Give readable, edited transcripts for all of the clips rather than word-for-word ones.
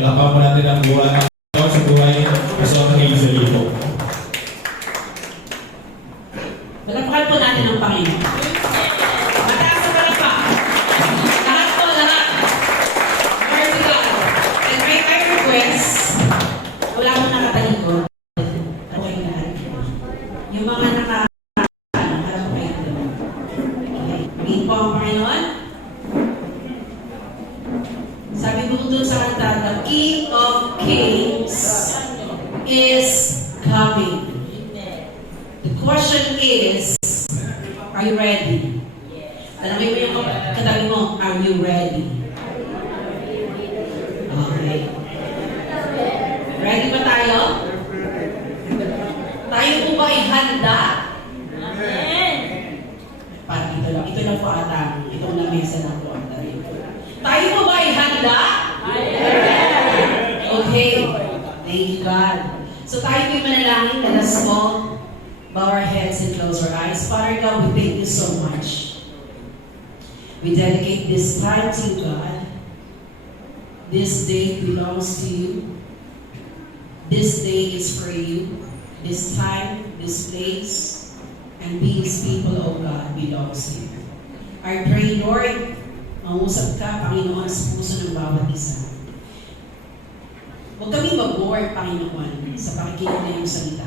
Palakpakan po natin ang buhay sa buhay Pastor Hazel po. Palakpakan po natin ang Panginoon. Mataas sa palakpakan. Lahat po, lahat. Glory to God. And may I request, wala mo nakatalikod. Okay lahat. Yung mga harap ko kayo doon. Okay. Piliin po ang Panginoon. Sabi ko doon sa kanta, the King of Kings is coming. The question is, are you ready? Tanongin mo yung katabi mo, are you ready? Okay. Ready ba tayo? Tayo po ba ay handa? Amen. Parang ito lang po ata, itong lamesa na po ata. Tayo po ba ay handa? Amen. Okay. Thank you, God. So tayo po'y manalangin. Let us all bow our heads and close our eyes. Father God, we thank you so much. We dedicate this time to you, God. This day belongs to you. This day is for you. This time, this place, and these people, oh God, belongs to you. I pray, Lord, mangusap ka, Panginoon, sa puso ng bawat isa. Huwag kami mag-board, Panginoon, sa pakikinig na iyong salita.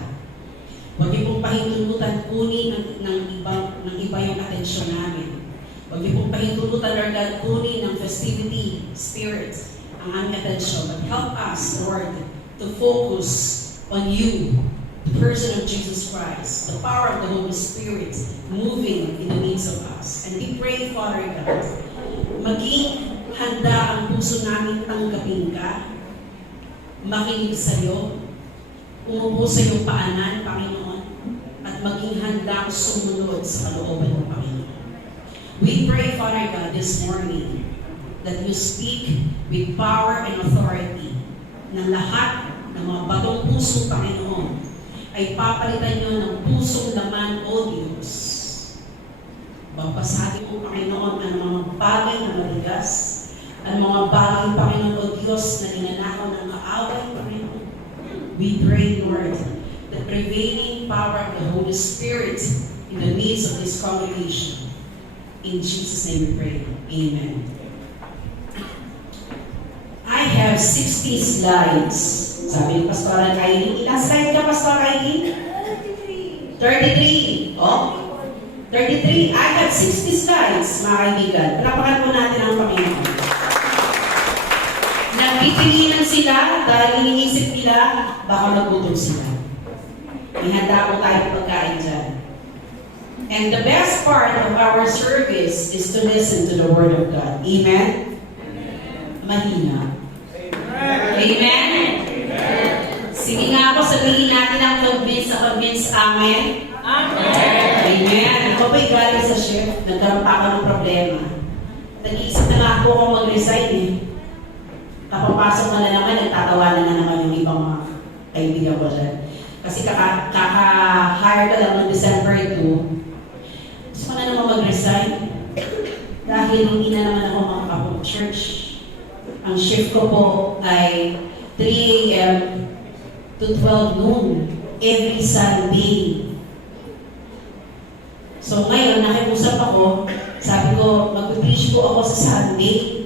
Huwag niyo pong pahintulutan kunin ng iba yung atensyon namin. Huwag niyo pong pahintulutan, Lord God, kunin ng festivity, spirit, ang aming atensyon. But help us, Lord, to focus on you, the person of Jesus Christ, the power of the Holy Spirit moving in the midst of us. And we pray, Father God, maging handa ang puso namin tanggapin ka, makinig sa iyo, umupo sa iyong paanan, Panginoon, at maging handang sumunod sa kalooban ng Panginoon. We pray, Father God, this morning, that you speak with power and authority na lahat ng mga batong puso, Panginoon, ay papalitan nyo ng pusong laman, O Diyos. Babasahin mo, Panginoon, ang mga bagay na matigas, ang mga bagay, Panginoon, O Diyos, na ninanakaw ng kaaway, Panginoon. We pray, Lord, the prevailing power of the Holy Spirit in the midst of this congregation. In Jesus' name we pray. Amen. I have 60 slides. Sabi ni Pastor Aileen, ilang slide ka, Pastor Aileen? 33. Oh, 33. I have 60 slides, mga kaibigan. Palapakan po natin ang Panginoon. Nagpipilinan sila dahil iniisip nila, baka nagutom sila. May handa po tayo pagkain dyan. And the best part of our service is to listen to the Word of God. Amen? Mahina. Amen? Sige nga po, sabihin natin ang convince, amen? Amen. Amen. Ako ba'y galing sa shift? Nagkaroon pa ako ng problema. Nag-iisip na nga ako kung mag-resign eh. Kapapasok na naman, nagtatawanan na naman yung ibang mga kaibigan ko dyan. Kasi kaka-hire ka lang noong December 2. Gusto ko na naman mag-resign. Dahil hindi na naman ako makakapag-church. Ang shift ko po ay 3 a.m. to 12 noon every Sunday. So ngayon, nakiusap ako, sabi ko, mag-preach po ako sa Sunday.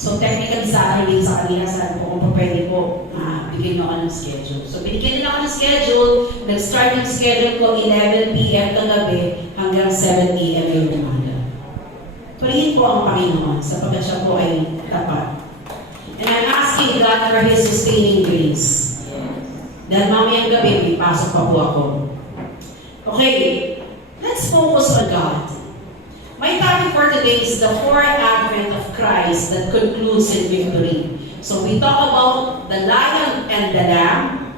So technically Saturday sa kanila, sabi ko kung pwede po, bigyan nyo ako ng schedule. So binigyan nila ako ng schedule, nag-start yung schedule ko 11 p.m. kagabi hanggang 7 a.m. yung umaga. Purihin po ang Panginoon sapagkat siya po ay tapat. And I'm asking God for His sustaining grace. Dahil mamayang gabi, may pasok pa po ako. Okay, let's focus on God. My topic for today is the fourth advent of Christ that concludes in victory. So we talk about the lion and the lamb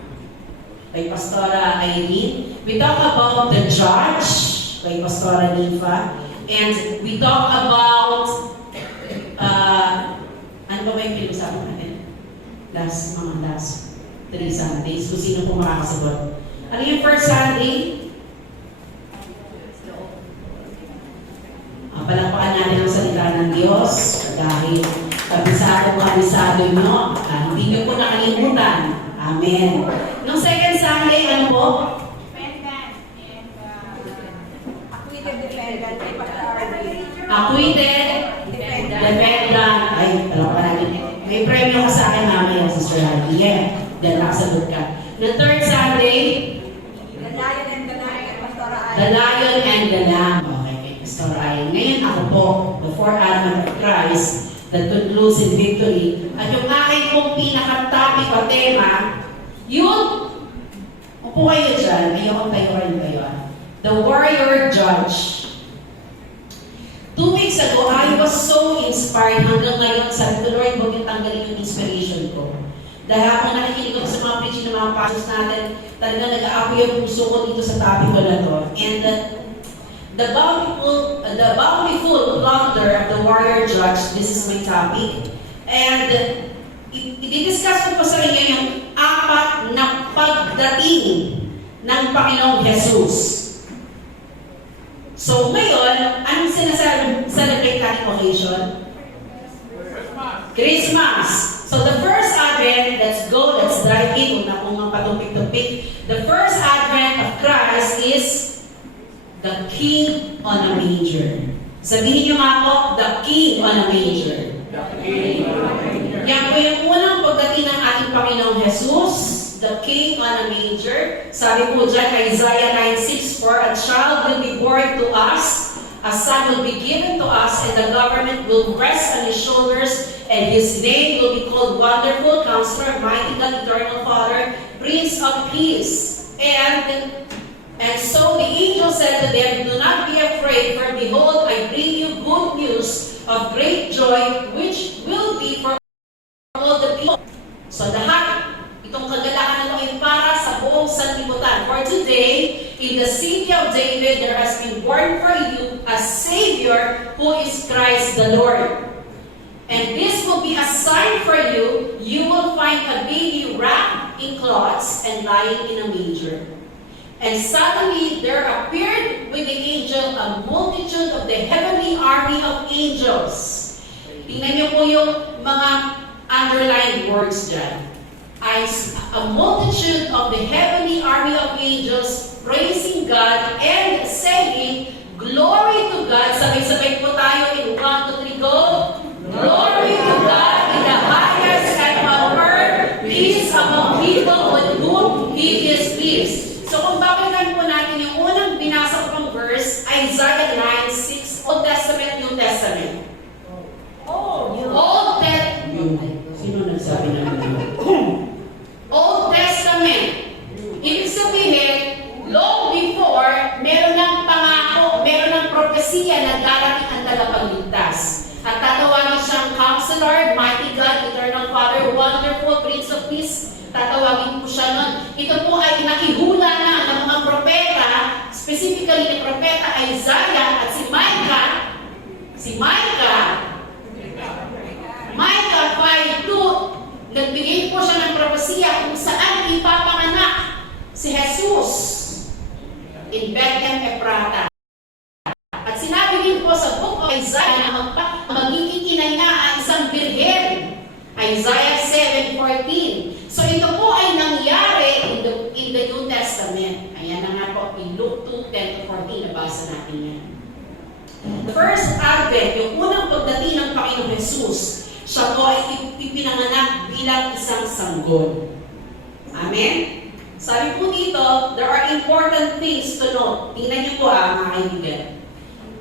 by Pastora Aileen. We talk about the judge by Pastora Nifa. And we talk about ano ba yung pinag-usapan natin? Last 3 Sundays. Kung sino po makakasagot. Ano yung first Sunday? Palakpakan natin ang salita ng Diyos dahil kabisado nyo. Hindi nyo po nakalimutan. Amen. Nung second Sunday, ano po? Defendant and acquitted defendant kay Pastor Arvin. Acquitted, defendant. Ay, talaga natin. May premyo ka sa akin mamaya, Sister Hardy. Yeah, dahil nakasagot ka. The third Sunday, The Lion and the Lamb kay Pastor the Arvin. Lion and the Lamb. Okay, kay Pastor Ryan. Ngayon ako po, the fourth advent of Christ that concludes in victory. At yung aking pong pinaka-topic o tema, yun, upo kayo dyan, ayokong tayo rin kayo. The Warrior Judge. 2 weeks ago, I was so inspired hanggang ngayon. Sabi ko, Lord, huwag yung tanggalin yung inspiration ko. Dahil ako nakikinig ako sa mga preaching ng mga pastors natin, talaga nag-aapoy ang puso ko dito sa topic ko na to. And the bountiful plunder of the warrior judge, this is my topic. And i-discuss ko po sa inyo yung 4 na pagdating ng Panginoong Jesus. So ngayon, anong celebrate natin occasion? Christmas. So the first Advent, let's go, let's dive in. Una kong patupik-tupik. The first Advent of Christ is the King on a manger. Sabihin niyo nga ako, the King on a manger. Yan po yung unang pagdating ng ating Panginoong Jesus, the King on a manger. Sabi po dyan, Isaiah 9:6, for a child will be born to us, a son will be given to us, and the government will rest on his shoulders, and his name will be called Wonderful Counselor, Mighty God, Eternal Father, Prince of Peace. And so the angel said to them, do not be afraid, for behold, I bring you good news of great joy, which will be for all the people. So lahat, itong kagalakan na ito ay para sa buong sanlibutan. For today, in the city of David, there has been born for you a Savior who is Christ the Lord. And this will be a sign for you. You will find a baby wrapped in cloths and lying in a manger. And suddenly there appeared with the angel a multitude of the heavenly army of angels. Tingnan niyo po yung mga underlined words dyan. A multitude of the heavenly army of angels praising God and saying, glory to God. Sabay-sabay po tayo in 1, 2, 3, go. Glory to God in the highest, and on earth peace among people with whom He is pleased. So kung babalikan po natin yung unang binasa ko pang verse, Isaiah 9:6, Old Testament, New Testament. Old Testament. Sino nagsabi namin? Old Testament. Ibig sabihin, long before, meron ng pangako, meron ng propesiya na darating ang tagapagligtas. At tatawagin siyang Counselor, Mighty God, Eternal Father, Wonderful, Prince of Peace. Tatawagin po siya nun. Ito po ay nakihula na ng mga propeta, specifically ni propeta Isaiah at si Micah. Micah 5:2, nagbigay po siya ng propesiya kung saan ipapanganak si Jesus in Bethlehem, Ephrata. At sinabi din po sa book of Isaiah na magiging ina niya ang isang birhen. Isaiah 7:14. So ito po ay nangyari in the New Testament. Ayan na nga po, in Luke 2:10-14, nabasa natin yan. The first Advent, yung unang pagdating ng Panginoong Jesus, siya po ay ipinanganak bilang isang sanggol. Amen? Sabi po dito, there are important things to note. Tingnan niyo po mga kaibigan.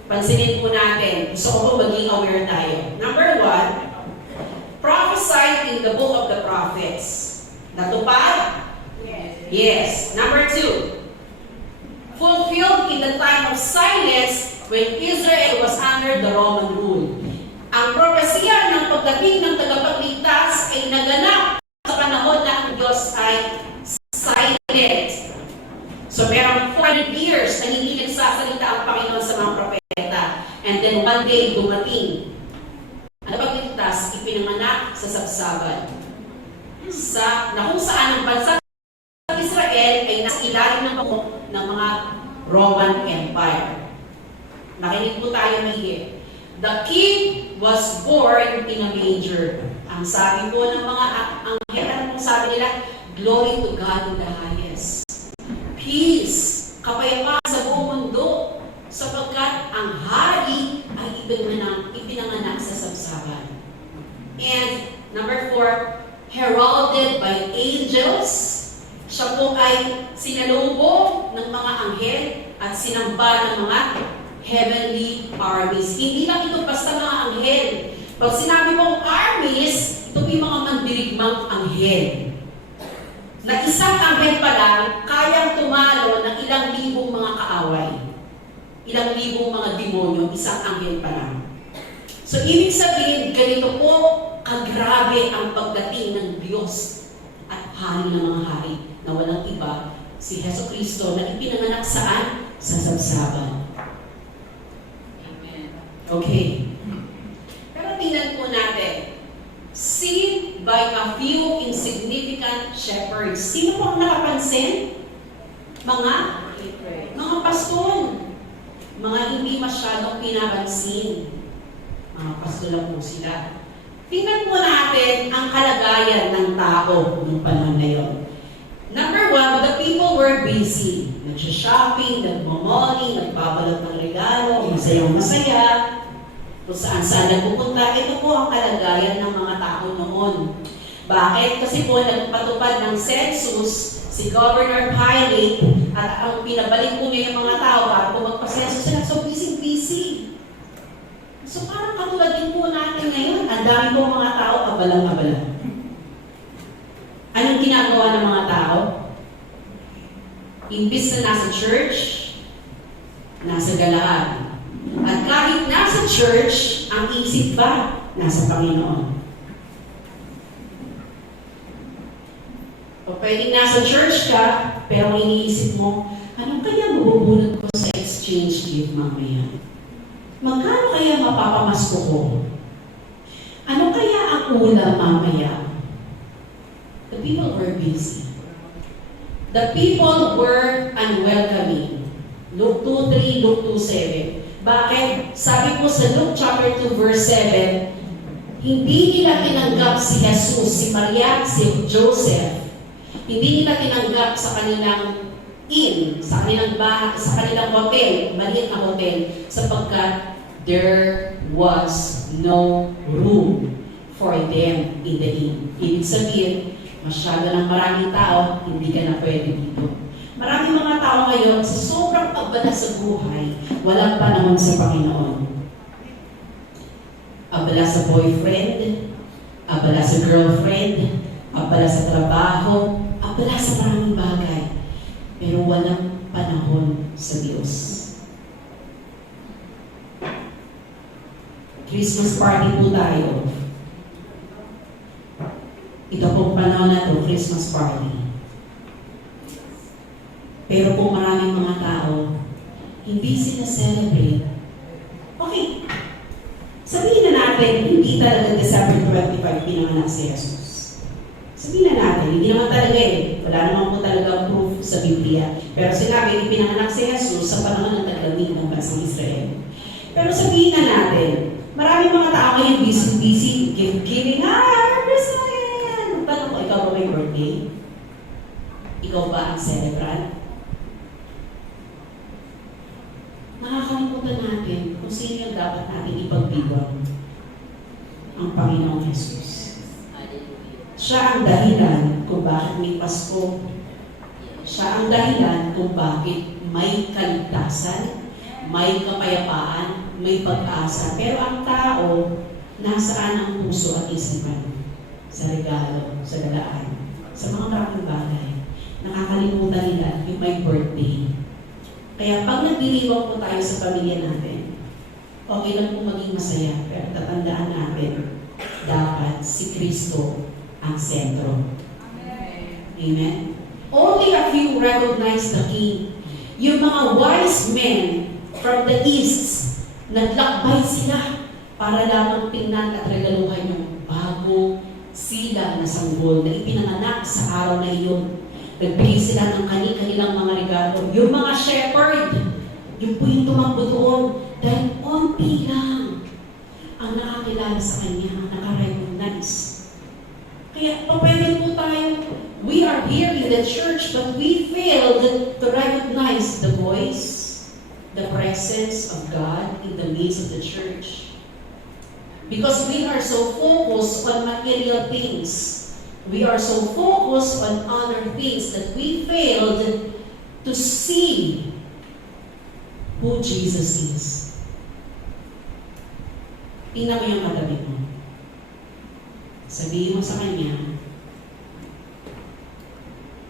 Pansinin po natin. Gusto ko po maging aware tayo. Number 1, prophesied in the book of the prophets. Natupad? Yes. Number 2, fulfilled in the time of silence when Israel was under the Roman rule. Ang propesiya ng pagdating ng tagapagligtas ay naganap sa panahon na ang Diyos ay silent. So merong 400 years na hindi nagsasalita ang Panginoon sa mga propeta. And then one day dumating. Ang pagligtas ipinanganak sa sabsaban. Na kung saan ang bansa ng Israel ay nasa ilalim ng mga Roman Empire. Nakinig po tayo maigi. The king was born in a manger. Ang sabi po ng mga anghel, ano pong sabi nila? Glory to God in the highest. Peace, kapayapaan sa buong mundo, sapagkat ang hari ay ipinanganak sa sabsaban. And number 4, heralded by angels. Siya po ay sinalubong ng mga anghel at sinamba ng mga heavenly armies. Hindi lang ito basta mga anghel. Pag sinabi mong armies, ito yung mga mandirigmang anghel. Na isang anghel pa lang, kayang tumalo ng ilang libong mga kaaway. Ilang libong mga demonyo, isang anghel pa lang. So, ibig sabihin, ganito po kagrabe ang pagdating ng Diyos at hari ng mga hari na walang iba, si Hesus Kristo na ipinanganak saan? Sa sabsaban. Amen. Okay. Pero tingnan po natin, seen by a few insignificant shepherds. Sino po ang nakapansin? Mga pastor. Mga hindi masyadong pinapansin. Mga pastor lang po sila. Tingnan po natin ang kalagayan ng tao noong panahon na yun. Number 1, the people were busy. Nagsha-shopping, nagmamoni, nagbabalot ng regalo, masayang-masaya. Kung saan-saan nagpupunta, ito po ang kalagayan ng mga tao noon. Bakit? Kasi po nagpatupad ng census si Governor Pilate at ang pinabalik po niya yung mga tao para po magpa-census sila. So busy-busy. So parang katulad din po natin ngayon, ang dami po mga tao abalang-abala. Anong ginagawa ng mga tao? Imbis na nasa church, nasa galaan. At kahit nasa church, ang isip ba? Nasa Panginoon. O pwedeng nasa church ka, pero iniisip mo, anong kaya mabubulot ko sa exchange gift mamaya? Magkano kaya mapapamasko ko? Ano kaya ang ulam mamaya? The people were busy. The people were unwelcoming. Luke 2:3, Luke 2:7. Bakit? Sabi po sa Luke chapter 2 verse 7, hindi nila tinanggap si Jesus, si Maria, si Joseph. Hindi nila tinanggap sa kanilang inn, sa kanilang bahay, sa kanilang hotel, maliit na hotel, sapagkat there was no room for them in the inn. Ibig sabihin, masyado ng maraming tao, hindi ka na pwede dito. Maraming mga tao ngayon, sa sobrang abala sa buhay, walang panahon sa Panginoon. Abala sa boyfriend, abala sa girlfriend, abala sa trabaho, abala sa maraming bagay. Pero walang panahon sa Diyos. Christmas party po tayo. Ito pong panahon na ito, Christmas party. Pero kung maraming mga tao, hindi sila celebrate. Okay, sabihin na natin, hindi talaga December 25 pinanganak si Jesus. Sabihin na natin, hindi naman talaga Wala naman po talaga proof sa Biblia. Pero sinabi, pinanganak si Jesus sa panahon ng taglamig ng bansang Israel. Pero sabihin na natin, maraming mga tao ngayon busy, giving, Happy Christmas! Tanong ko, ikaw ba may birthday? Ikaw ba ang celebrant? Nakakalimutan natin kung sino yung dapat natin ipagdiwang. Ang Panginoong Jesus. Siya ang dahilan kung bakit may Pasko. Siya ang dahilan kung bakit may kaligtasan, may kapayapaan, may pag-asa. Pero ang tao, nasaan ang puso at isipan? Sa regalo, sa galaan, sa mga maraming bagay. Nakakalimutan nila yung may birthday. Kaya pag nagdiriwang po tayo sa pamilya natin, okay lang po maging masaya, pero tatandaan natin, dapat si Kristo ang sentro. Amen. Amen? Only a few recognize the King. Yung mga wise men from the east, naglakbay sila para lamang tingnan at regaluhan yung bagong silang na sanggol na ipinanganak sa araw na iyon. Nagbigay sila ng kanilang mga regalo. Yung mga shepherd, yung po yung tumakbo doon, dahil onti lang nakakilala sa Kanya, ang nakarecognize. Kaya pwede po tayo, we are here in the church, but we failed to recognize the voice, the presence of God in the midst of the church. Because we are so focused on material things. We are so focused on other things that we failed to see who Jesus is. Tingnan mo yung katabi mo. Sabihin mo sa Kanya,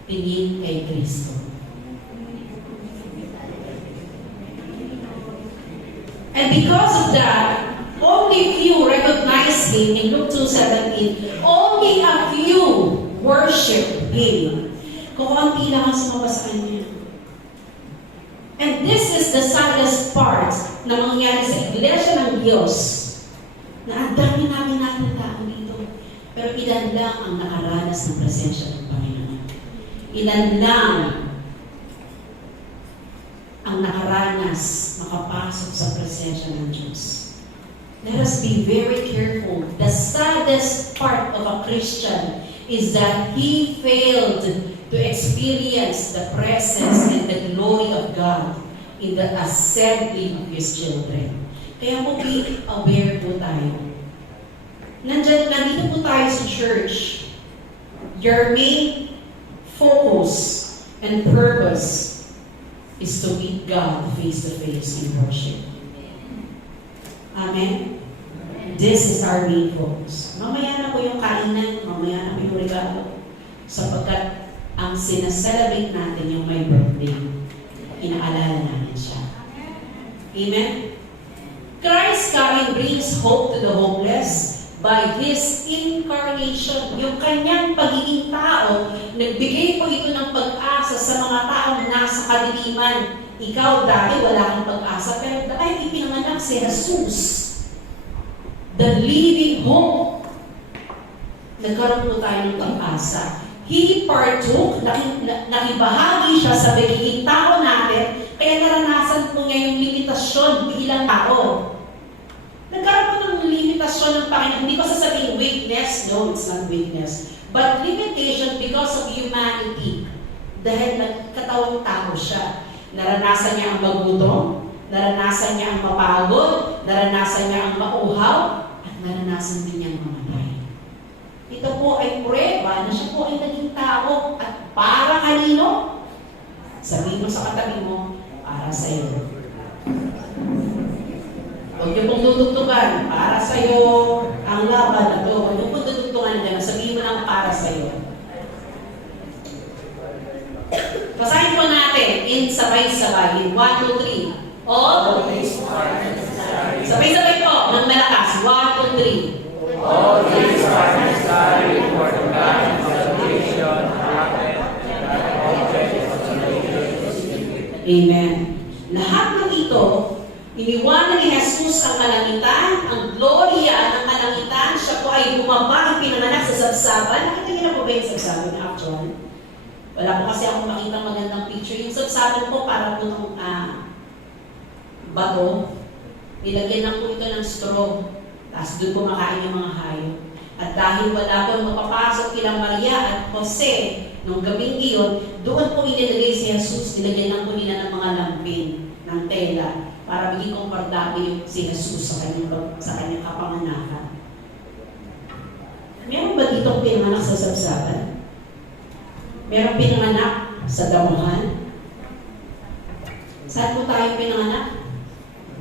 tingin kay Kristo. And because of that, only few recognize Him in Luke 2:17. Only a few worship Him. Kung konti lang ang sumama sa Kanya. And this is the saddest part na mangyayari sa Iglesia ng Diyos. Na ang dami namin natin tao dito. Pero ilan lang ang nakaranas ng presensya ng Panginoon. Ilan lang ang nakaranas makapasok sa presensya ng Diyos. Let us be very careful. The saddest part of a Christian is that he failed to experience the presence and the glory of God in the assembly of His children. Kaya po be aware po tayo. Nandito po tayo sa church. Your main focus and purpose is to meet God face to face in worship. Amen? This is our main focus. Mamaya na po yung kainan, mamaya na po yung regalo. Sapagkat ang sinaselebrate natin yung my birthday, inaalala natin siya. Amen? Christ coming brings hope to the hopeless by His incarnation. Yung Kanyang pagiging tao, nagbigay po ito ng pag-asa sa mga taong nasa kadiliman. Ikaw dati wala kang pag-asa, pero dahil ipinanganak si Jesus, the living hope, nagkaroon po tayo ng pag-asa. He partook, nakibahagi siya sa pagiging tao natin, kaya naranasan po niya yung limitasyon bilang tao. Nagkaroon po ng limitasyon ng Panginoon. Hindi ko sasabihin weakness. No, it's not weakness. But limitation because of humanity. Dahil nagkatawang tao siya. Naranasan niya ang magutom, naranasan niya ang mapagod, naranasan niya ang mauhaw, at naranasan din niya ang mamatay. Ito po ay prueba na siya po ay naging tao. At para kanino? Sabihin mo sa katabi mo, para sa iyo. Huwag niyo pong tutugtugan, para sa iyo ang laban na ito. Huwag niyo pong tutugtugan dyan, sabihin mo lang para sa iyo. Basahin po natin in sabay-sabay. In 1, 2, 3. All these are necessary. Sabay-sabay po, ng malakas. 1, 2, 3. All these are necessary for the blind salvation Amen. Lahat ng ito, iniwanan ni Jesus ang kalangitan, ang gloria ng kalangitan. Siya po ay bumaba, ang pinanganak sa sabsaban. Nakita niyo na po ba yung sabsaban na actual? Wala po kasi akong makita magandang picture. Yung sabsaban po para po ng bato. Nilagyan lang po ito ng straw. Tapos doon po makain yung mga hayop. At dahil wala po mapapasok kila Maria at Jose nung gabing iyon, doon po inilagay si Jesus. Nilagyan lang po nila ng mga lampin, ng tela, para maging komportable si Jesus sa kanyang kapanganakan. Meron ba ditong pinanganak sa sabsaban? Meron pinanganak sa damuhan? Saan po tayo pinanganak?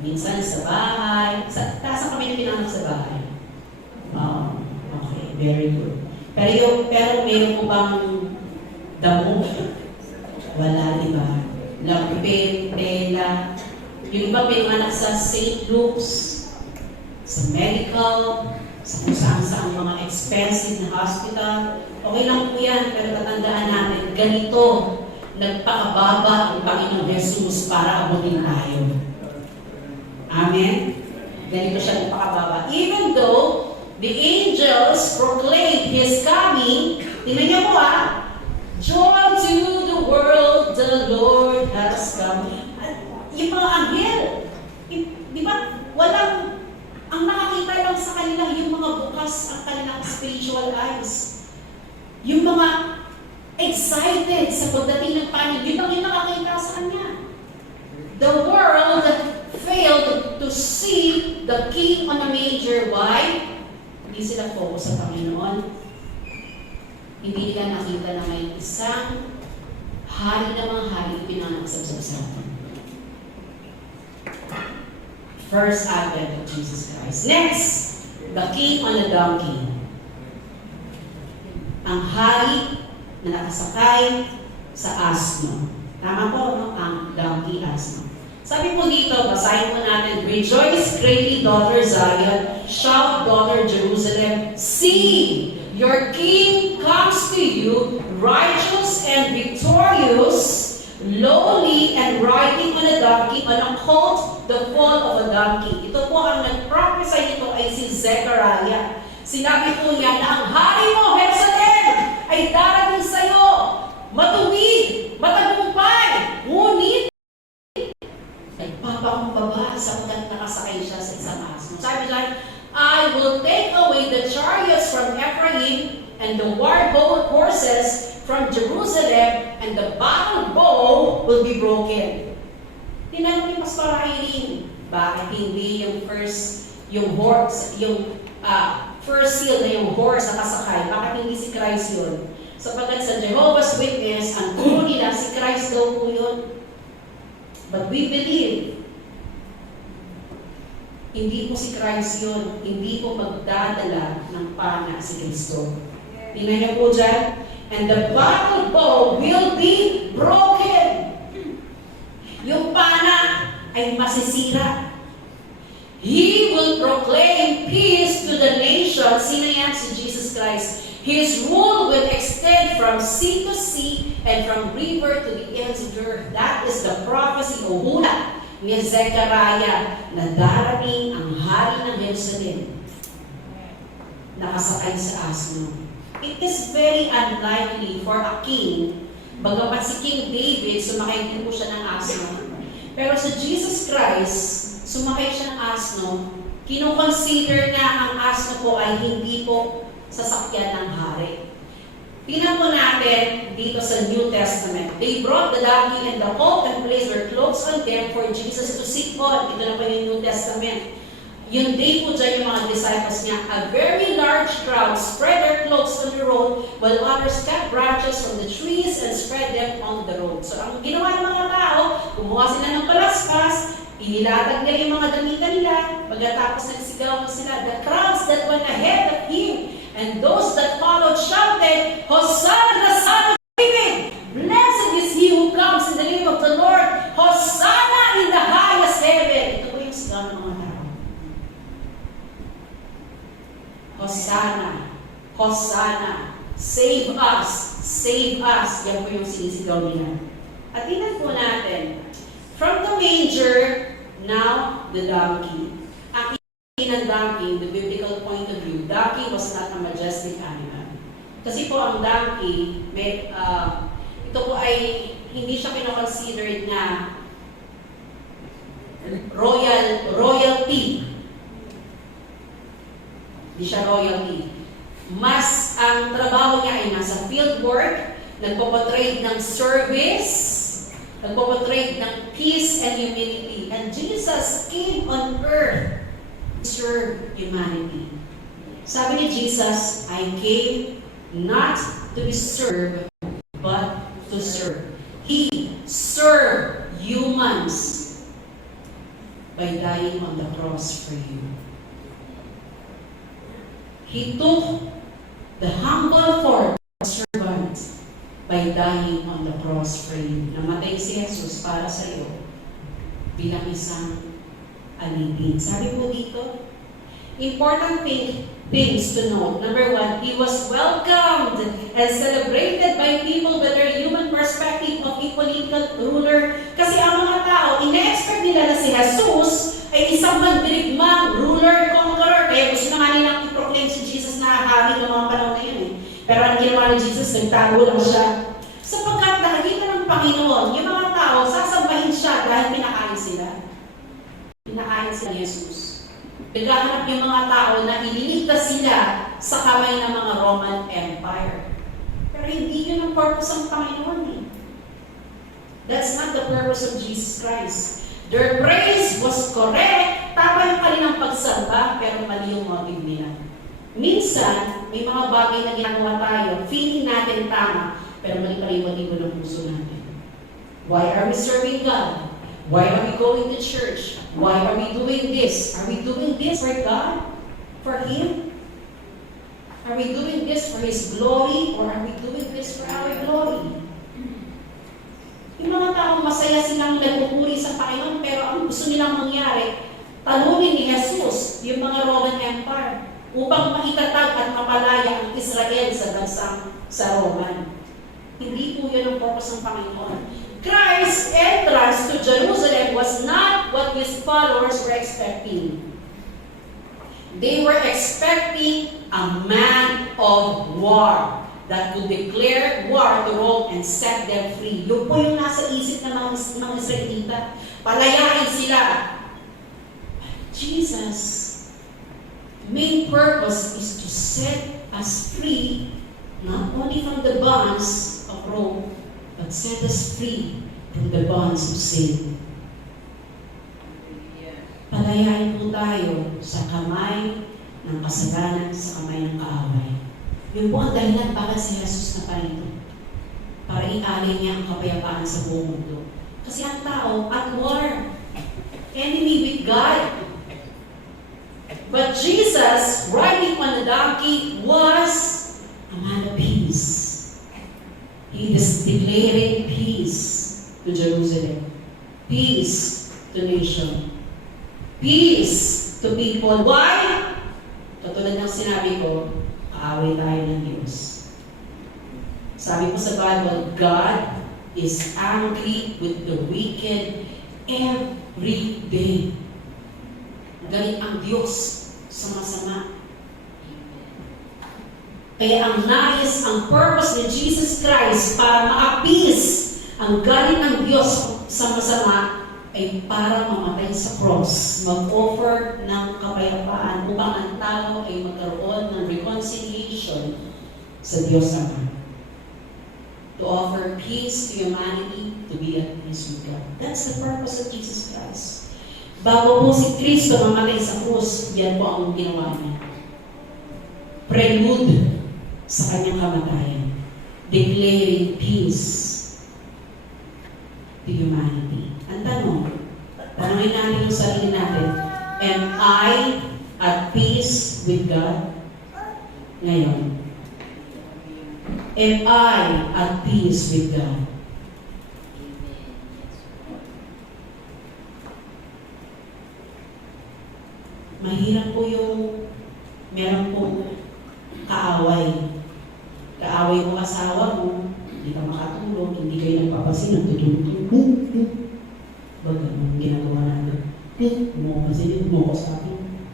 Minsan sa bahay. Saan kami na pinanganak sa bahay? Okay, very good. Pero meron po bang damo? Wala, di ba? Lampin, tela. Yung iba pinanganak sa St. Luke's, sa medical, sa kung saan mga expensive na hospital. Okay lang po yan, pero tatandaan natin, ganito, nagpakababa ang Panginoong Jesus para abutin tayo. Amen? Ganito siya nagpakababa. Even though the angels proclaimed His coming, tingnan niyo po joy to the world, the Lord has come. Yung mga anghel, di ba, walang, ang nakakita lang sa kanila nila yung mga bukas ang kanilang spiritual eyes. Yung mga excited sa pagdating ng panig, yun ang yung nakakita sa kanya. The world failed to see the king on a manger. Why? Hindi sila focus sa Panginoon. Hindi nila nakita na may isang hari na mga hari pinanganak sa Diyos. First advent of Jesus Christ. Next, the king on a donkey. Ang hari na nakasakay sa asno. Tama po, no? Ang donkey asno. Sabi po dito, basahin mo natin, Rejoice greatly, daughter Zion, shout, daughter Jerusalem, see, your king comes to you, righteous and victorious, lowly and riding on a donkey, on a colt, the foal of a donkey. Ito po ang nag-prophesy nito ay si Zechariah. Sinabi po niya na ang hari mo, Jerusalem, ay darating sa iyo, matuwid, matagumpay, ngunit nagpapakumbaba sapagkat nakasakay siya sa isang asno. Sabi niya, I will take away the chariots from Ephraim and the war horses from Jerusalem, and the battle bow will be broken. Tinanong ni Pastor Irene, bakit hindi yung first seal na yung horse na kasakay? Bakit hindi si Christ yun? Sapagkat sa Jehovah's Witness, ang guru nila, si Christ daw po yun. But we believe, hindi po si Christ yun, hindi po magdadala ng pana si Kristo. Tingnan niyo po dyan, and the battle bow will be broken. Yung pana ay masisira. He will proclaim peace to the nations. Sino yan? Si Jesus Christ. His rule will extend from sea to sea and from river to the ends of the earth. That is the prophecy o hula ni Zechariah na darating ang hari ng Jerusalem nakasakay sa asno. It is very unlikely for a king, bagamat si King David, sumakay din po siya ng asno. Pero sa Jesus Christ, sumakay siya ng asno, kinukonsider na ang asno po ay hindi po sasakyan ng hari. Tingnan po natin dito sa New Testament. They brought the donkey and the colt and placed their clothes on them for Jesus to sit on. Ito na po yung New Testament. Yung day po dyan yung mga disciples niya, a very large crowd spread their clothes on the road while others cut branches from the trees and spread them on the road. So ang ginawa ng mga tao, kumuha sila ng palaspas, inilatag nila yung mga damit nila, pagkatapos nagsigaw sila, the crowds that went ahead of him and those that followed shouted, Hosanna, the Son of David! Blessed is he who comes in the name of the Lord! Hosanna in the highest heaven! Ito po yung sigaw ng mga tao. Hosanna! Hosanna! Save us! Save us! Yan po yung sinisigaw nila. At tingnan po natin, from the manger, now the donkey. Ang donkey, the biblical point of view, donkey was not a majestic animal. Kasi po ang donkey, ito po ay hindi siya kinoconsidered na royalty. Hindi siya royalty. Mas ang trabaho niya ay nasa field work, nagpo-portray ng service, nagpo-portray ng peace and humility. And Jesus came on earth serve humanity. Sabi ni Jesus, I came not to be served, but to serve. He served humans by dying on the cross for you. He took the humble form of servant by dying on the cross for you. Namatay si Jesus para sa iyo bilang isang alipin. Sabi po dito, important things to note. Number one, he was welcomed and celebrated by people with their human perspective of a political ruler. Kasi ang mga tao, ina-expect nila na si Jesus ay isang mandirigmang ruler, conqueror. Kaya gusto na nga nilang i-proclaim si Jesus na hari ng mga panahon na yun. Pero ang ginawa ni Jesus, nagtago lang siya. Sapagkat nakikita ng Panginoon, yung mga tao, sasambahin siya dahil pinakain sila. Pinakain sila ni Jesus. Naghahanap yung mga tao na ililigtas sila sa kamay ng mga Roman Empire. Pero hindi yun ang purpose ng Panginoon eh. That's not the purpose of Jesus Christ. Their praise was correct. Tama yung kanilang pagsamba, pero mali yung motive nila. Minsan, may mga bagay na ginagawa tayo, feeling natin tama, pero mali pa rin yung motibo ng puso natin. Why are we serving God? Why are we going to church? Why are we doing this? Are we doing this for God? For Him? Are we doing this for His glory? Or are we doing this for our glory? Yung mga taong masaya silang nagpupuri sa Panginoon, pero ang gusto nilang mangyari, talunin ni Jesus yung mga Roman Empire upang maitatag at mapalaya ang Israel sa bansang sa Roman. Hindi po yun ang purpose ng Panginoon. Christ's entrance to Jerusalem was not what His followers were expecting. They were expecting a man of war that would declare war to Rome and set them free. Yun po yung nasa isip ng mga Israelita. Palayain sila. Jesus' main purpose is to set us free, not only from the bonds of Rome, but set us free from the bonds of sin. Palayain po tayo sa kamay ng kasalanan, sa kamay ng kaaway. Yun po ang dahilan bakit si Jesus na parito. Para ialay niya ang kapayapaan sa buong mundo. Kasi ang tao at war, enemy with God. But Jesus, riding on a donkey, was a man of peace. He is declaring peace to Jerusalem, peace to nation, peace to people. Why? Katulad ng sinabi ko, kaaway tayo ng Diyos. Sabi ko sa Bible, God is angry with the wicked every day. Galit ang Diyos sa masama. Kaya ang nais, ang purpose ni Jesus Christ para ma-appease ang galit ng Diyos sa masama ay para mamatay sa cross, mag-offer ng kapayapaan upang ang tao ay magkaroon ng reconciliation sa Diyos Ama. To offer peace to humanity, to be at peace with God. That's the purpose of Jesus Christ. Bago po si Kristo mamatay sa krus, yan po ang ginawa niya. Prelude sa kanyang kamatayan. Declaring peace to humanity. Ang tanongin natin yung sarili natin, am I at peace with God? Ngayon, am I at peace with God? Mahirap po yung meron pong kaaway. Kaaway mo asawa mo, hindi ka makatulog, hindi kayo nagpapasin, nagtutulog. Baga, anong ginagawa natin? Mo kasi mo ko sa akin.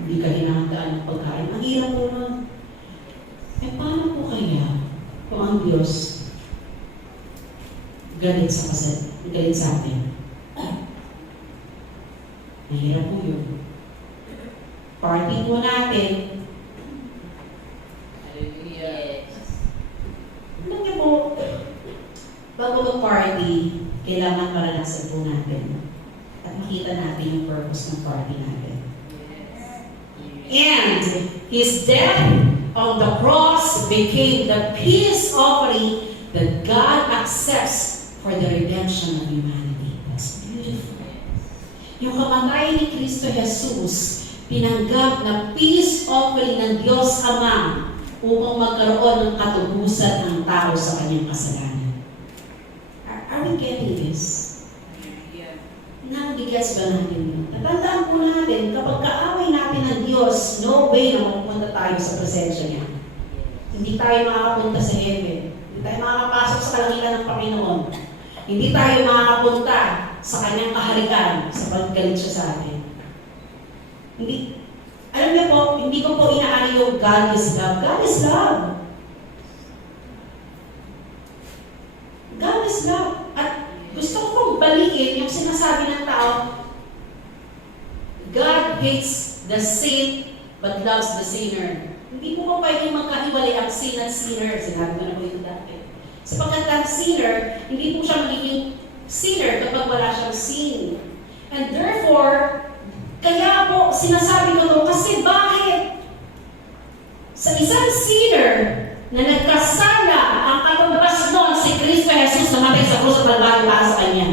Hindi ka hinahandaan ng pagkain. Ang hirap po na. Paano po kaya kung ang Diyos galit sa atin? Mahirap po yun. Party po natin. Alam niyo po, bago mag-party, kailangan maranasan po natin at makita natin yung purpose ng party natin. And His death on the cross became the peace offering that God accepts for the redemption of humanity. That's beautiful. Yung kamatayan ni Kristo Jesus, pinanggap na peace offering ng Diyos Ama upang magkaroon ng katubusan ng tao sa kanyang kasalanan. Are we getting this? Nagigets ba natin yun? Tatandaan po natin, kapag kaaway natin ng Diyos, no way na mapupunta tayo sa presensya niya. Hindi tayo makakapunta sa heaven. Hindi tayo makakapasok sa kalangitan ng Panginoon. Hindi tayo makakapunta sa kanyang kaharikan sa paggalit siya sa atin. Hindi. Alam niyo po, hindi ko po inaano yung God is love. God is love. God is love. At gusto ko pong balikin yung sinasabi ng tao, God hates the saint but loves the sinner. Hindi po ba pwedeng magkahiwalay ang sin at sinner? Sinabi ko na po ito dati. Sapagkat ang sinner, hindi po siya magiging sinner kapag wala siyang sin. And therefore, kaya po sinasabi ko to kasi bakit? Sa isang sinner na nagkasala, ang kalabas noon si Kristo Jesus namatay sa krus at nagbayad para sa Kanya.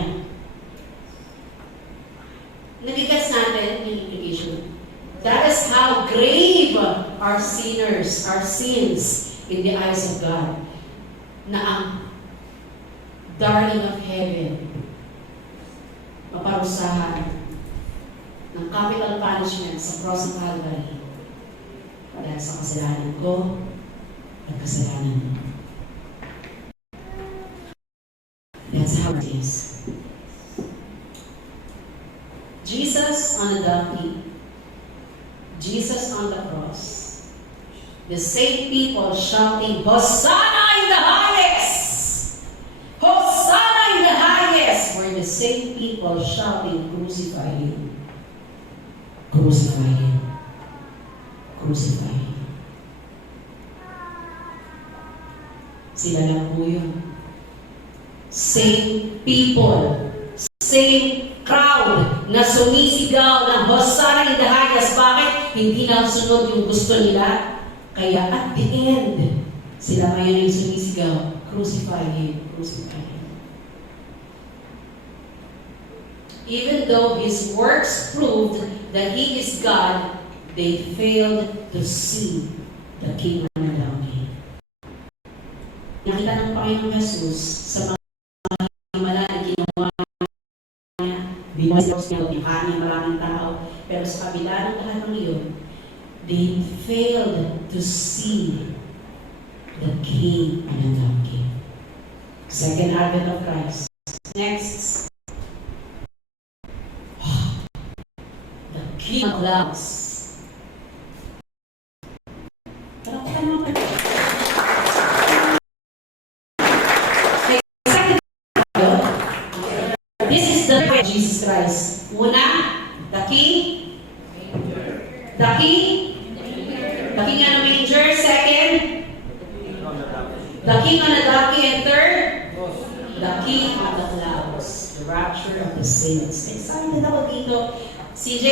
Nagigets natin yung implication. That is how grave are sinners, our sins in the eyes of God. Na ang darling of heaven, maparusahan ng capital punishment sa cross ng Calvary dahil sa kasalanan ko at kasalanan mo. That's how it is. Jesus on the donkey, Jesus on the cross, the same people shouting, Hosanna in the highest! Hosanna in the highest! Were the same people shouting, crucify him. Crucify him. Crucify him. Sila lang po yun. Same people, same crowd na sumisigaw ng Hosanna in the highest. Bakit? Hindi na sunod yung gusto nila. Kaya at the end, sila ngayon yung sumisigaw, crucify him, crucify him. Even though his works proved that he is God, they failed to see the King on the donkey. Nakita ng Panginoong Jesus sa mga himala na ginawa niya, binuwas niya, niya maraming tao, pero sa kabila ng lahat ng iyon, they failed to see the King on the donkey. Second advent of Christ. Next. The King of clouds. This is the way of Jesus Christ. Una, the King. The King. The King on the manger. Second, the King on the donkey. And third, the King on the clouds. The rapture of the saints. Excited ako dito. CJ,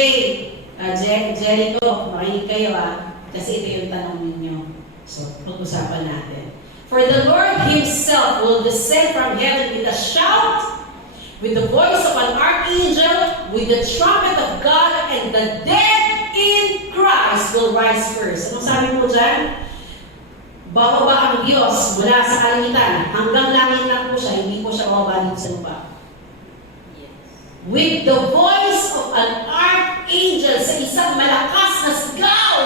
Jericho, makinig kayo kasi ito yung tanong ninyo. So, pag-usapan natin. For the Lord Himself will descend from heaven with a shout, with the voice of an archangel, with the trumpet of God, and the dead in Christ will rise first. Anong sabi mo dyan? Bababa ang Diyos mula sa kalangitan. Hanggang langit lang po siya, hindi po siya bababa dito sa lupa. With the voice of an archangel sa isang malakas na sigaw.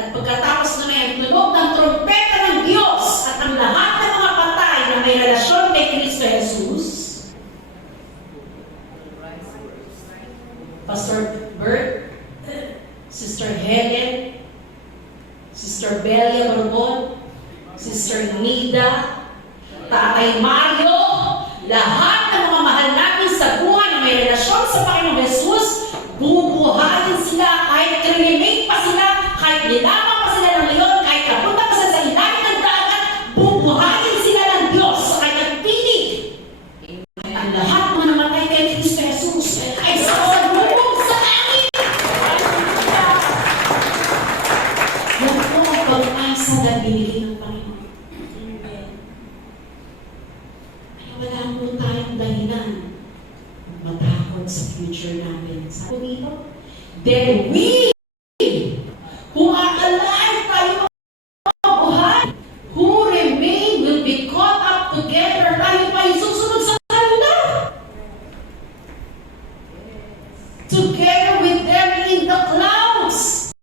At pagkatapos na may tunog ng trompeta ng Diyos at ang lahat ng mga patay na may relasyon kay Kristo Jesus, Pastor Bert, Sister Helen, Sister Belia Borbon, Sister Nida, Tatay Mario, lahat ng mga mahal natin sa buhay na may relasyon sa Panginoong Jesus, bubuhayin sila kahit cremate pa sila, kahit nilaman pa sila ng leon, kahit napunta pa sila sa ilalim ng dagat, bubuhayin sila ng Diyos sa kanyang tinig. Ang lahat mga namatay kay Kristo Jesus ay sa pagmumog sa langit. Yan po ang pag-asa na binigay ng Panginoon. Ay wala po tayong dahilan matakot sa future natin. Sabi dito, then we who are alive tayo mabuhay, who remain will be caught up together. Tayo pa yung susunod sa kanila. Together with them in the clouds.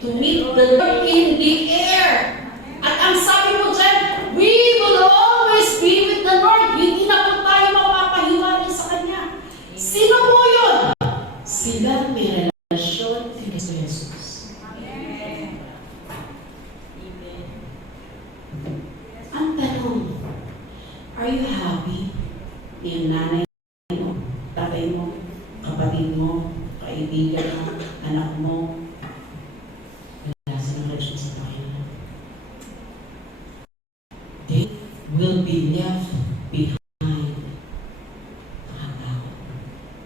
To meet the Lord in the air. At ang sabi mo dyan, we will always be with the Lord. Hindi na po tayo mapapahiwalay sa Kanya. Sino po yun? Sila may relasyon kay Kristo Jesus. Ang tanong, are you happy? Yung nanay mo, tatay mo, kapatid kapatid mo, kaibigan mo, anak mo, wala silang relasyon sa Panginoon. They will be left behind.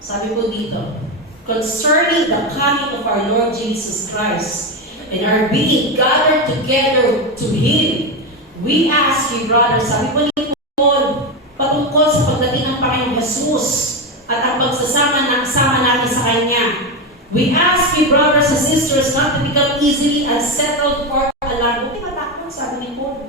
Sabi ko dito, concerning the coming of our Lord Jesus Christ and our being gathered together to Him, we ask you, brothers, sabi po ni Paul, patungkol sa pagdating ng Panginoong Jesus at ang pagsasama natin sa Kanya. We ask you, brothers and sisters, not to become easily unsettled or alarmed. Huwag kayong matakot, sabi ni Paul.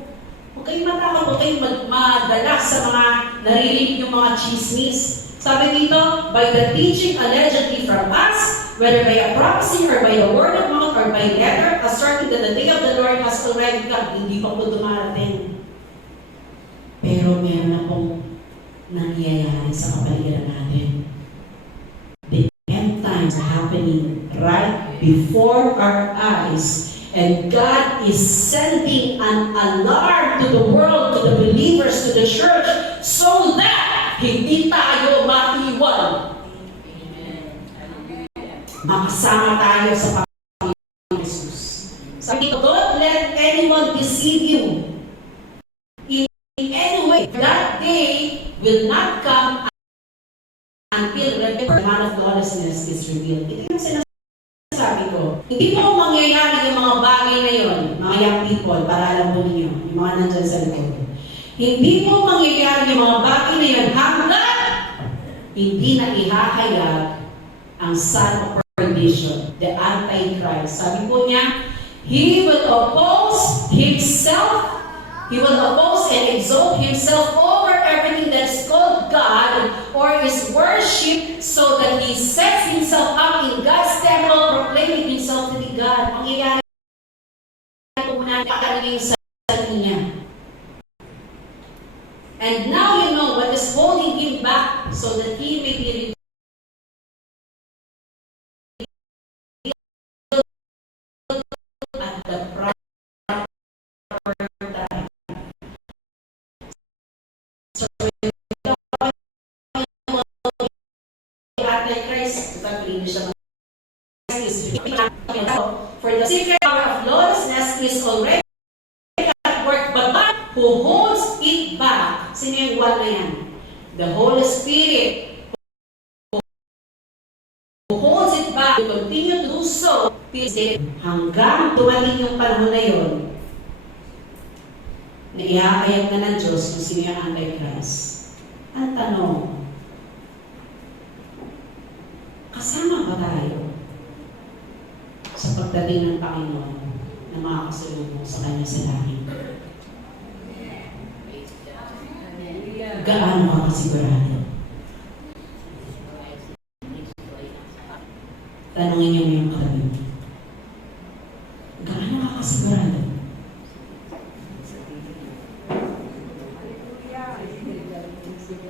Huwag kayong matakot, huwag kayong madala sa mga naririnig yung mga chismis. Sabi dito, by the teaching allegedly from us, whether by a prophecy or by the word of mouth or by letter, asserting that the day of the Lord has already come, hindi pa po dumarating. Pero meron na pong nangyayari sa kapaligiran natin. The end times are happening right before our eyes. And God is sending an alarm to the world, to the believers, to the church, so that hindi tayo maiwan. Makasama tayo sa Panginoon Jesus. Sabi dito, don't let anyone deceive you in any way. That day will not come until the man of lawlessness is revealed. Ito yung sinasabi ko. Hindi po mangyayari yung mga bagay na yun, mga young people, para alam mo ninyo, yung mga nandyan sa likod. Hindi po mangyayari yung mga bagay na yun hanggang hindi na ihahayag ang son of perdition, the Antichrist. Sabi po niya, he will oppose himself, he will oppose and exalt himself over everything that is called God or is worship, so that he sets himself up in God's temple, proclaiming himself to be God. Mangyayari po muna yung sarili niya. And now you know what is holding him back, so that he may be revealed at the proper time. So the Antichrist, for the secret power of lawlessness is already at work, but God who holds it back. Sino yung one na yan? The Holy Spirit who holds it back to continue to do so hanggang dumating yung panahon na yun na ihahayag na ng Diyos kung sino yung Antichrist. Ang tanong, kasama ba tayo sa pagdating ng Panginoon na makakasulubong sa Kanya sa langit? Gaano ka kasigurado? Tanungin niyo yung katabi. Gaano ka kasigurado?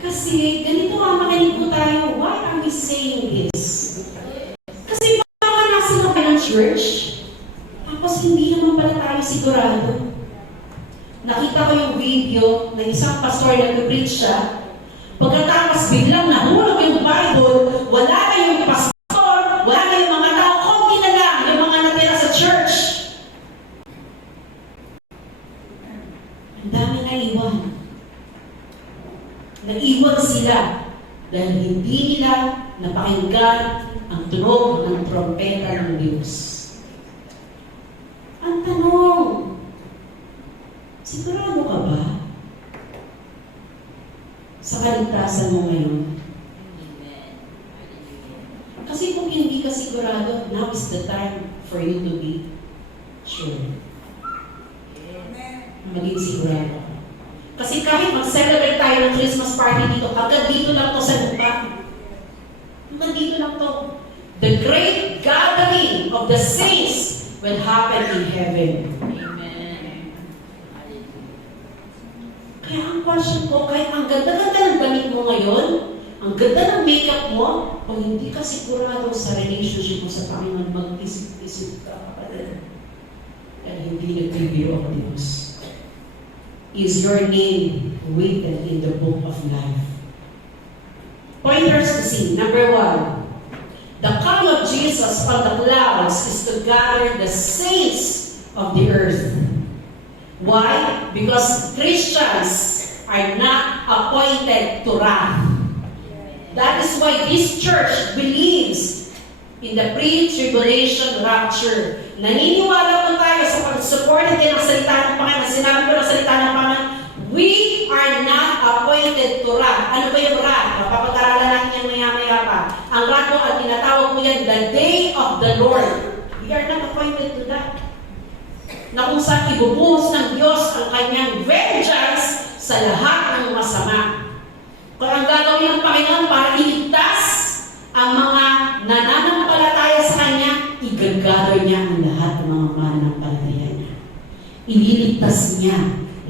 Kasi ganito nga makinig po tayo. Why are we saying this? Kasi baka nasa ka ng church, tapos hindi naman pala tayo sigurado. Nakita ko yung video ng isang pastor na nag-preach siya. Pagkatapos biglang nahulog yung Bible, wala na yung pastor, wala na yung mga tao, konti na lang yung mga natira sa church. Ang dami na iwan. Naiwan sila dahil hindi nila napakinggan ang tunog ng trompeta ng Diyos. Ang tanong, sigurado ka ba sa kaligtasan mo ngayon? Kasi kung hindi ka sigurado, now is the time for you to be sure. Maging sigurado. Kasi kahit mag-celebrate tayo ng Christmas party dito, agad dito lang to sa lupa. Agad dito lang to. The great gathering of the saints will happen in heaven. Kaya ang question ko, kahit ang ganda-ganda ng damit mo ngayon, ang ganda ng makeup mo, kung hindi ka sigurado sa relationship mo sa Panginoon, mag-isip-isip ka pa rin. Dahil hindi nagbibiro ang Diyos. Is your name written in the book of life? Pointers to see. Number 1, Jesus on the clouds is to gather the saints of the earth. Why? Because Christians are not appointed to wrath. That is why this church believes in the pre-tribulation rapture. Naniniwala po tayo sa pag-support din ng salita ng Panginoon. Sinabi ko ng salita ng Panginoon, we are not appointed to wrath. Ano ba yung wrath? Mapapag-aralan natin yan maya-maya pa. Ang wrath po, at tinatawag po yan, the day of the Lord. We are not appointed to that. Na kung saan ibubuhos ng Diyos ang kanyang vengeance sa lahat ng masama. Kung ang gagawin ng Panginoon para iligtas ang mga nananampalataya sa Kanya, igagather niya ang lahat ng mga mananampalataya niya. Ililigtas niya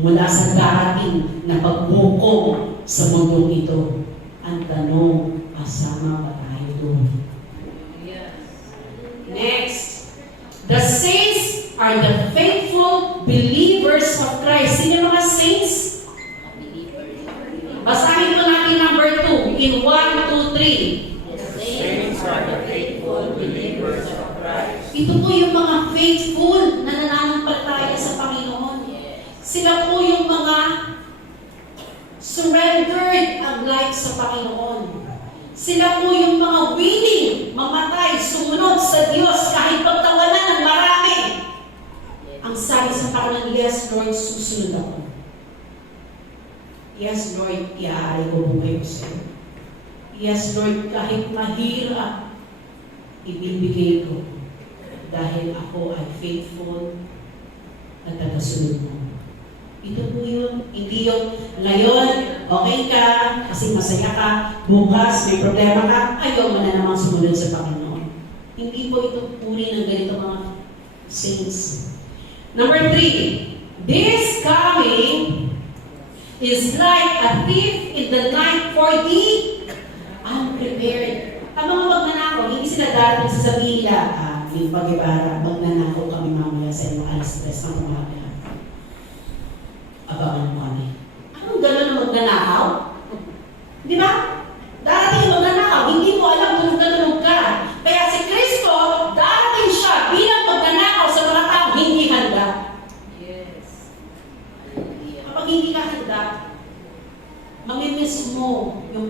mula sa darating na pagmukong sa mundong ito. Ang tanong, kasama ba tayo doon? Next, the saints are the faithful believers of Christ. Sino mga saints? Basahin po natin number 2 in 1, 2, 3. The saints are the faithful believers of Christ. Ito po yung mga faithful na nananampalataya sa Panginoon. Sila po yung mga surrendered ang life sa Panginoon. Sila po yung mga willing mamatay, sumunod sa Diyos kahit pagtawanan ng marami. Ang sabi sa Panginoon, yes Lord, susunod ako. Yes, Lord, iaari ko buhay ko sa'yo. Yes, Lord, kahit mahirap, ibibigay ko dahil ako ay faithful at tagasunod mo. Ito po yun. Hindi yung ngayon, okay ka, kasi masaya ka, bukas, may problema ka, ayaw mo na namang sumunod sa Panginoon. Hindi po ito puri ng ganito mga saints. Number 3, this coming is like a thief in the night for the unprepared. Ang mga magnanakaw, hindi sila darating sa sabihin nila, yung pag-ibara, magnanakaw kami mamaya sa inyo, alas 3 ng umaga. Abangan mo kami. Anong gano'n na magnanakaw? Di ba? Darating yung magnanakaw, hindi mo alam kung gano'n ka. Kaya si Kristo, darating siya bilang magnanakaw sa mga taong hindi handa. Kapag hindi ka handa, mamimiss mo yung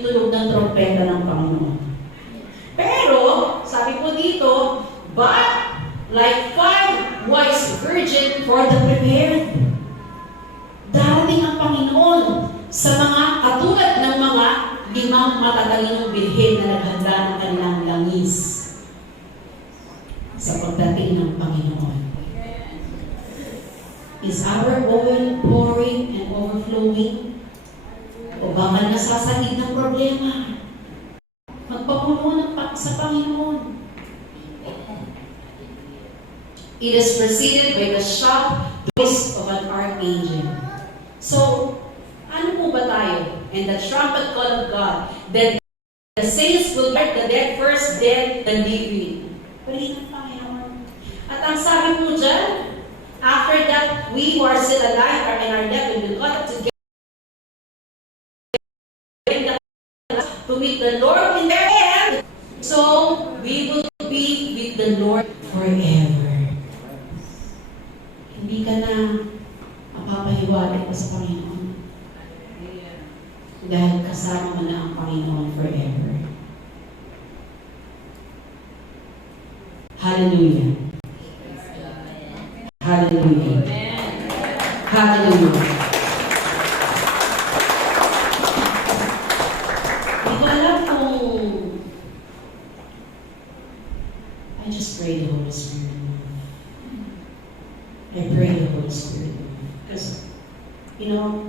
tunog ng trompeta ng Panginoon. Pero, sabi po dito, but like 5 wise virgin for the prepared. Darating ang Panginoon sa mga katulad ng mga 5 matatalinong bilhin na naghanda ng kanilang langis sa pagdating ng Panginoon. Is our oil pouring and overflowing? O baka nasasalig ng problema? Magpapuno sa Panginoon. It is preceded by the sharp voice of an archangel. So, ano po ba tayo? And the trumpet call of God, that the saints will guard the dead first, then the living. Purihin ang Panginoon. At ang sabi po dyan, after that, we who are still alive are in our death and will caught up together to meet the Lord in their end. So, we will be with the Lord forever. Hindi ka na mapapahiwalay pa sa Panginoon. Dahil kasama mo na ang Panginoon forever. Hallelujah. Hallelujah. Hallelujah. Hindi ko alam kung I just pray the Holy Spirit. I pray the Holy Spirit. Because, you know,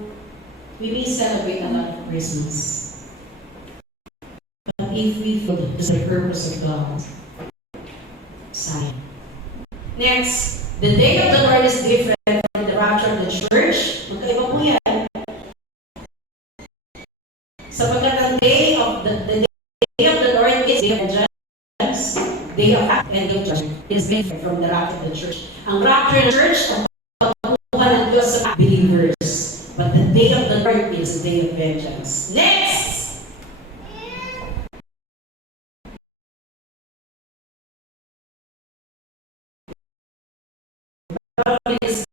we may celebrate a lot of Christmas. But if we feel the purpose of God, sign. Next, the day of the Lord is different from the rapture of the church. Magkaiba po yan. Sapagkat ang day of the day of the Lord is day of vengeance, day of act and day of judgment. It is different from the rapture of the church. Ang rapture of the church, ang pagkukuha ng Diyos sa believers. But the day of the Lord is the day of vengeance. Next! Pabilis.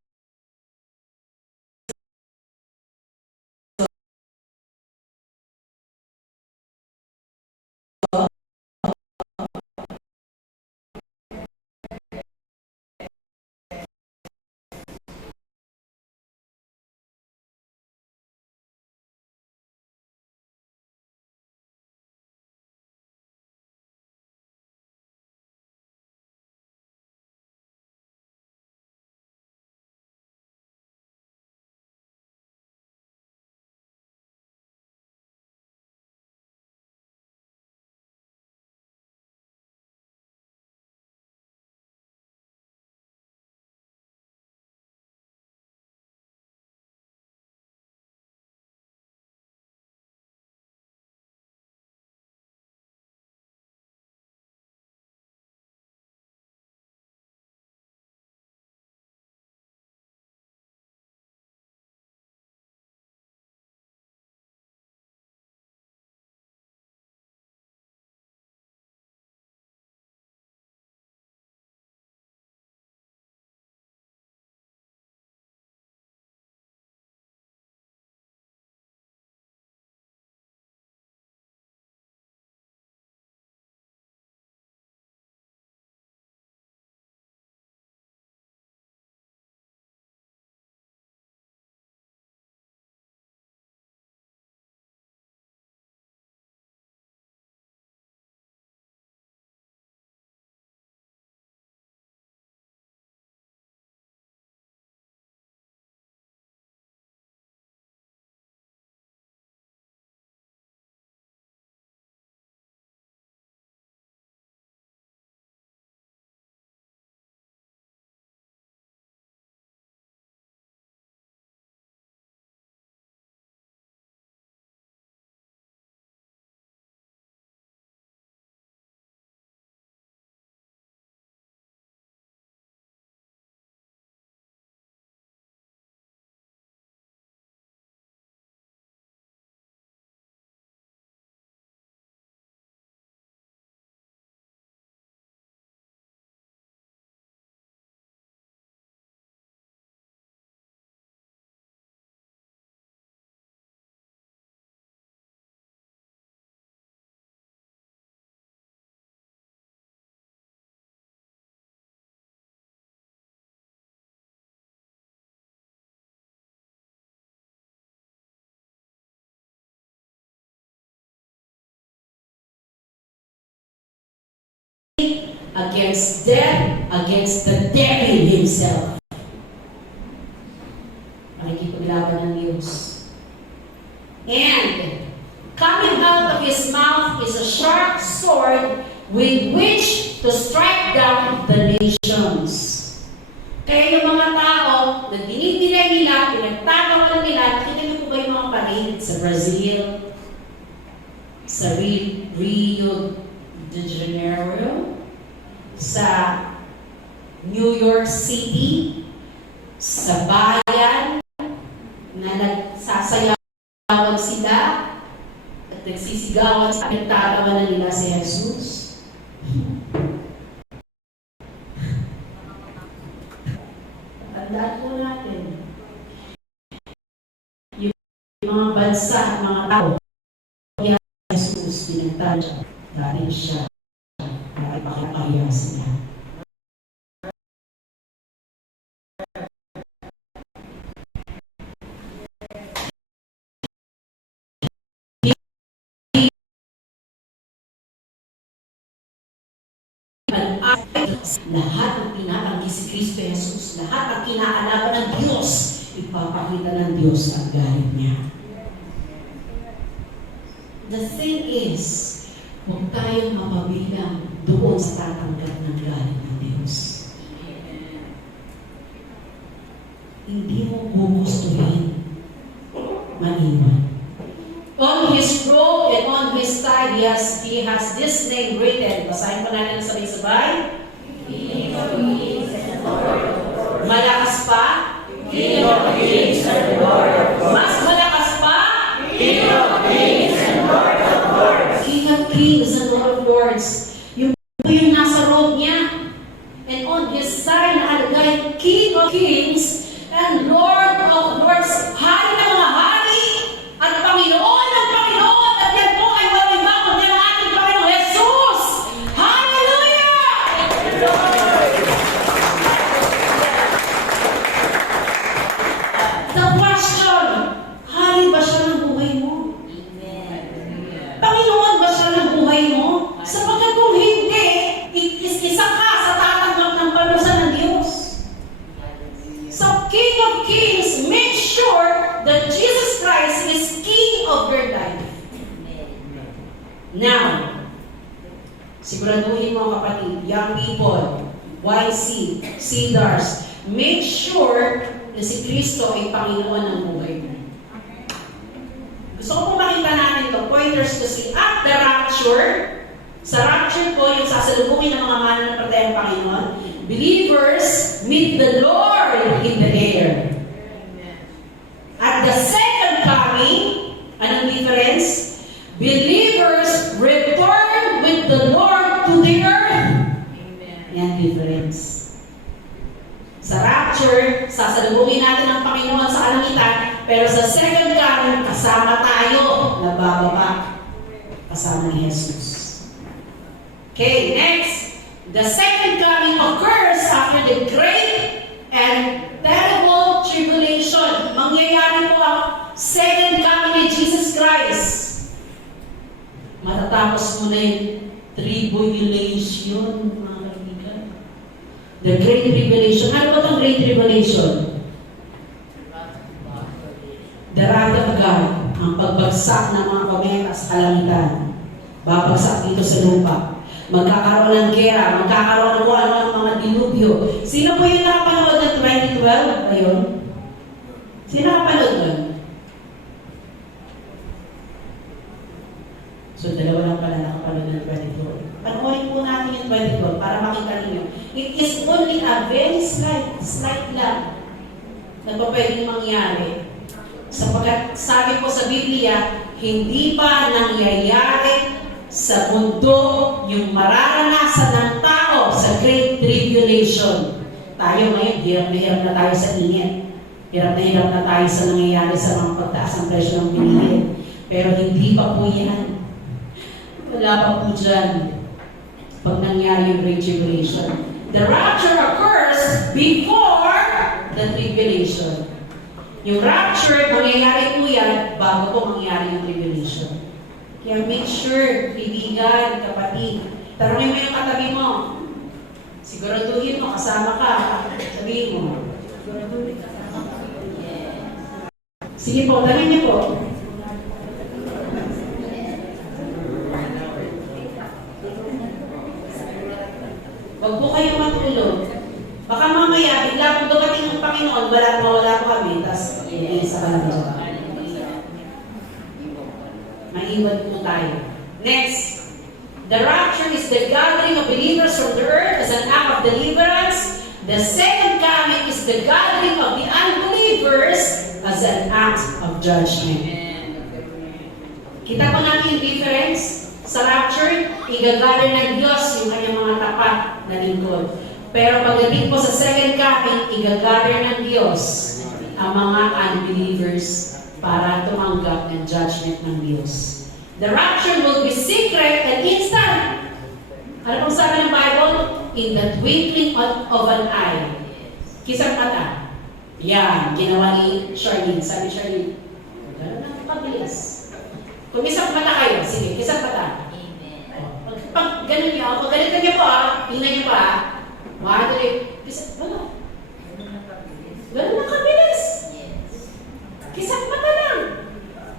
Against death, against the devil himself. Makikipaglaban ng Diyos. And coming out of his mouth is a sharp sword with which to strike down the nations. Kaya yung mga tao na dinidinay nila, pinagtatawanan nila, nakita niyo po ba yung mga parade sa Brazil, sa Rio de Janeiro, sa New York City, sa bayan, na nagsasayawan sila at nagsisigawan sa pinagtatawanan nila si Jesus. Tandaan po natin, yung mga bansa at mga tao, kaya Jesus pinagtatawanan dahil siya nakipakipakaya sila. Lahat ng pinatanggi si Kristo Jesus, lahat ng kinaalaban ng Diyos, ipapakita ng Diyos ang galit niya. The thing is, huwag tayong mapabilang doon sa tatanggap ng galit ng Diyos. Hindi mo gugustuhin maiwan. On his robe and on his thigh, he has this name written. Basahin pa natin sabay-sabay. King of Kings and Lord of Lords. Malakas pa. King of Kings and Lord of Lords. Mas malakas pa. King of Kings and Lord of Lords. King of Kings and Lord of Lords. Yung nasa robe niya. And on his thigh nakalagay, King of of Kings and Lord of Lords. Hari ng mga hari at Panginoon ng Panginoon. At yan po ay walang iba kundi ang ating Panginoong Jesus. Hallelujah! The question, hari ba siya ng buhay mo? Panginoon ba siya ng buhay mo? Sapagkat kung hindi, isa ka sa tatanggap ng parusa ng Diyos. So, King of Kings, make sure that Jesus Christ is King of your life. Now, siguraduhin mo kapatid, young people, YC, Cedars, make sure na si Kristo ay Panginoon ng buhay mo. Gusto ko po makita natin ito, pointers to see at the rapture. Sa rapture po, yung sasalubungin ng mga mananampalatayang Panginoon, believers meet the Lord in the air. At the second coming, anong difference? Believers return with the Lord to the earth. Yan difference. Sa rapture, sasalubungin natin ang Panginoon sa kalangitan, pero sa second coming, kasama tayo na bababa kasama ni Jesus. Okay, next. The second coming occurs after the great and terrible tribulation. Mangyayari po ang second coming ni Jesus Christ. Matatapos mo na yung tribulation, mga kaibigan. The Great Tribulation. Ano ba itong Great Tribulation? The wrath of God. Ang pagbagsak ng mga kometa sa kalangitan. Babagsak dito sa lupa. Magkakaroon ng gera, magkakaroon ng kung ano ng mga dilubyo. Sino po yung nakapanood ng 2012? Ayun. Sino nakapanood nun? So, dalawa lang pala nakapanood ng 2012. Panoorin po natin yung 2012 para makita ninyo. It is only a very slight lang na pa pwedeng mangyari. Sapagkat sabi po sa Biblia, hindi pa nangyayari sa mundo yung mararanasan ng tao sa Great Tribulation. Tayo ngayon, hirap na tayo sa init. Hirap na tayo sa nangyayari sa mga pagtaas ng presyo ng bilihin. Pero hindi pa po yan. Wala pa po dyan pag nangyari yung Great Tribulation. The rapture occurs before the tribulation. Yung rapture, mangyayari po yan bago po mangyari yung tribulation. Kaya make sure, kaibigan, kapatid, tarungin mo yung katabi mo. Siguraduhin mo, kasama ka. Sabihin mo. Sige po, tanong niyo po. Huwag po kayong matulog. Baka mamaya, bigla po dumating ang Panginoon, wala po kami, tapos isa ka lang dyan. Maiwan po tayo. Next, the rapture is the gathering of believers from the earth as an act of deliverance. The second coming is the gathering of the unbelievers as an act of judgment. Kita po natin yung difference. Sa rapture, igagather ng Diyos yung kanyang mga tapat na lingkod. Pero pagdating po sa second coming, igagather ng Diyos ang mga unbelievers para tumanggap ng judgment ng Diyos. The rapture will be secret and instant. Ano pong sabi ng Bible? In the twinkling of an eye. Kisang mata. Yan, ginawa ni Charlene. Sabi Charlene, gano'n na pabilis. Kung isang mata kayo, sige, kisang mata. Pag gano'n niyo, pag ganito niyo po tingnan niyo pa madali, kisang, gano'n na kabilis. Kisang mata lang.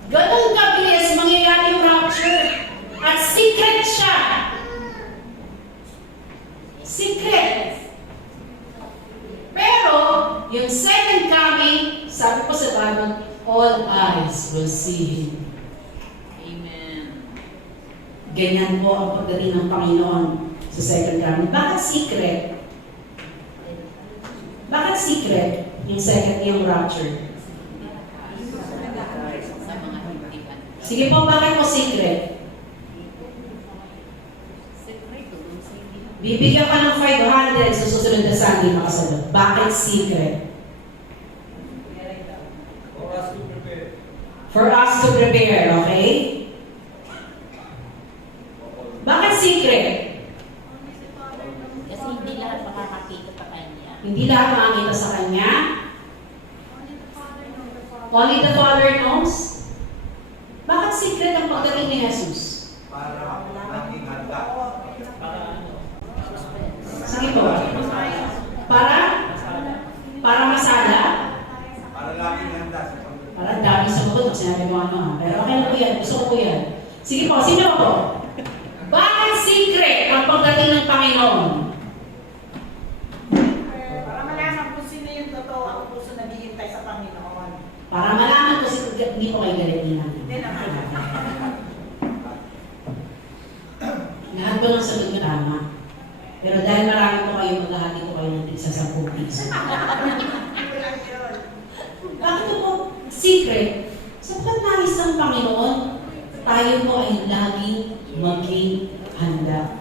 Ganun kabilis mangyayari yung rapture. At secret siya. Secret. Pero, yung second coming, sabi po sa Bible, all eyes will see Him. Amen. Ganyan po ang pagdating ng Panginoon sa second coming. Bakit secret? Bakit secret yung second yung rapture? Sige po, bakit po secret? Bibigyan ka ng 500 sa susunod na Sunday makasagot. Bakit secret? For us to prepare, okay? Bakit secret? Kasi hindi lahat makakakita sa kanya. Hindi lahat makakita sa kanya. Only the Father knows. Bakit secret ang pagdating ni Jesus? Para laging handa. Sige po. Para masala? Para laging handa sa pagdating. Parang dami sa bukod. Sinabi mo ano ha. Pero okay na po yan. Gusto ko po yan. Sige po. Sino po? Bakit secret ang pagdating ng Panginoon? Para malaman kung sino yung totoo ang puso naghihintay sa Panginoon. Para malaman ko hindi po kayo galitinan. Hindi naman. Lahat ko ng sagot nyo tama. Pero dahil marami po kayo, maghahati ko kayo ng tigsa 10 piso. Walang yun. Bakit ito po secret? Sapagkat nais ng Panginoon, tayo po ay laging maging handa.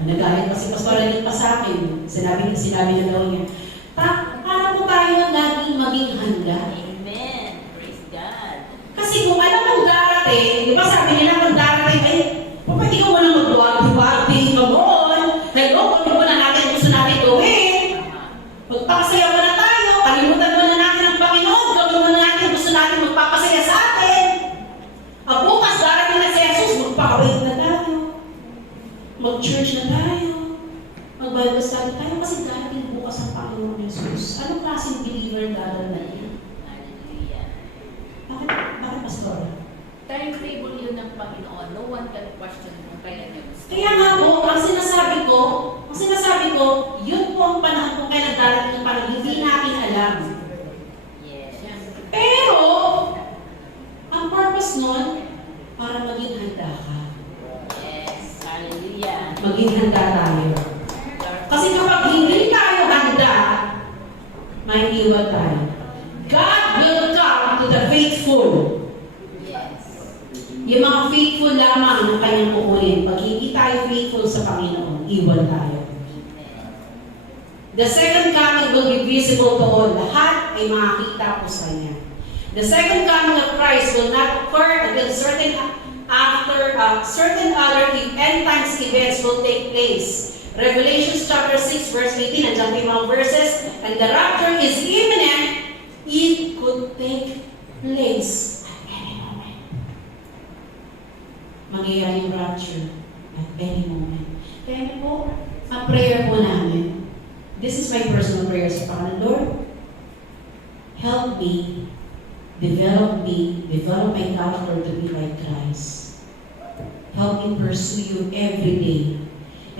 Nagalit pa si Pastor Anin pa sa akin. Sinabi na daw niya, paano po tayo laging maging handa? Amen. Praise God. Kasi kung alam mong darating, di ba sabi nila kung darating, ay, pwede ka walang magbuwag-buwag, ka moon. Hello, kung muna natin gusto natin gawin. Magpapasaya mo na tayo, kalimutan mo na natin ang Panginoon, gawin mo na natin gusto natin magpapasaya sa atin. Ang bukas, darating na si Jesus, magpakawait na tayo. Mag-church na tayo. Mag-Bible study tayo kasi darating bukas ang Panginoon Jesus. Anong klaseng believer darating na yan? Hallelujah. Bakit pastor? Timetable yun ng Panginoon. No one can question kung kailan niya gusto. Kaya nga po, ang sinasabi ko, yun po ang panahon kung kailan darating ang panahon, hindi natin alam. Yes. Pero, ang purpose nun, para maging handa ka. Yes. Hallelujah. Maging handa tayo. Kasi kapag hindi tayo handa, may iwan tayo. God will come to the faithful. Yes. Yung mga faithful lamang ang kanyang kukunin. Pag hindi tayo faithful sa Panginoon, iwan tayo. Amen. The second coming will be visible to all. Lahat ay makakita po sa Kanya. The second coming of Christ will not occur until certain other end times events will take place. Revelation chapter 6 verse 18, and dyan mga verses, and the rapture is imminent. It could take place at any moment. Mangyayari yung rapture at any moment. Kaya po, ang prayer po namin, this is my personal prayer sa Panginoon. Lord, help me, develop my character to be like Christ. Help me pursue you every day.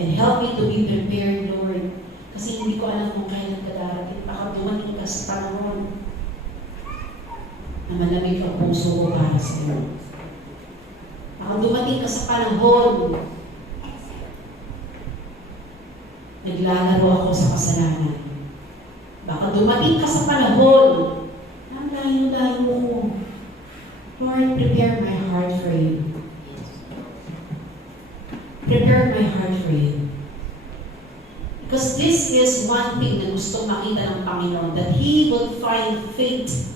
And help me to be prepared, Lord. Kasi hindi ko alam kung kailan ka darating. Baka dumating ka sa panahon na malamig ang puso ko para sa iyo. Baka dumating ka sa panahon naglalaro ako sa kasalanan. Baka dumating ka sa panahon ang layo-layo ko. Lord, prepare my heart for you. Prepare my heart for you. Because this is one thing na gusto makita ng Panginoon, that He will find faith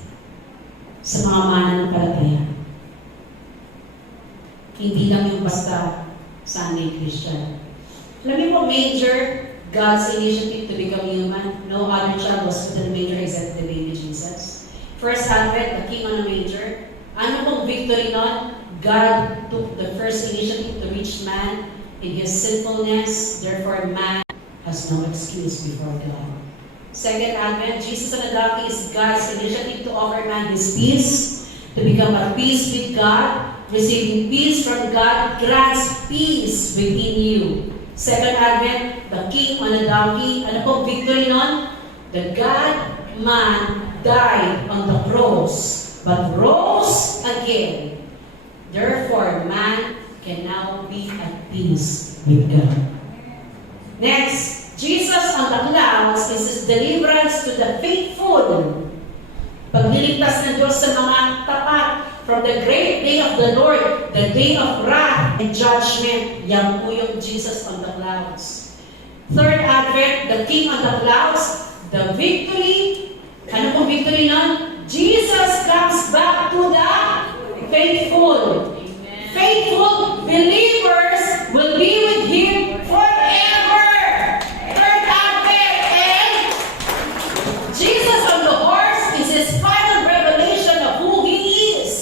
sa mga mananampalataya. Hindi lang yung basta Sunday Christian. Alam niyo po, major God's initiative to become human. No other child was put in a manger except the baby Jesus. First Advent, the King on a manger. Ano pong victory nun? God took the first initiative to reach man in his sinfulness. Therefore, man has no excuse before God. Second Advent, Jesus on a donkey is God's initiative to offer man his peace, to become at peace with God. Receiving peace from God grants peace within you. Second Advent, the King on a donkey. Ano po victory nun? The God-man died on the cross, but rose again. Therefore, man can now be at peace with God. Next, Jesus on the clouds is His deliverance to the faithful. Pagliligtas ng Diyos sa mga tapat. from the great day of the Lord, the day of wrath and judgment. Yan po yung Jesus on the clouds. Third advent, the King on the clouds, the victory. Ano pong victory nun? Jesus comes back to the faithful. Faithful believers will be with Him forever. Third advent, and Jesus on the horse is His final revelation of who He is.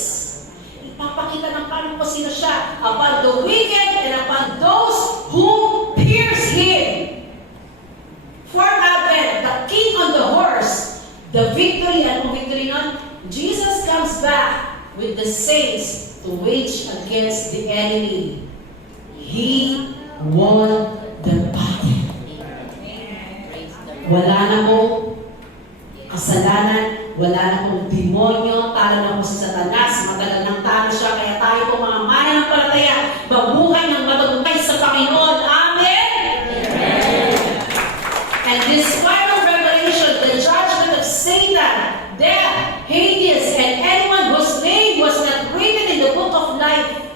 Ipapakita ng paano po sino siya upon the wicked and upon those who pierce Him. Fourth advent, the King on the horse, the victory. Ano victory nun? Jesus comes back with the saints to wage against the enemy. He won the battle. Wala na pong kasalanan, wala na pong demonyo, talo na po si Satanas, matagal nang talo siya, kaya tayo po mga mananampalataya, mabuhay ng matagumpay sa Panginoon. Amen? And this final revelation, the judgment of Satan, death, Hades, and anyone whose name was not written in the book of life,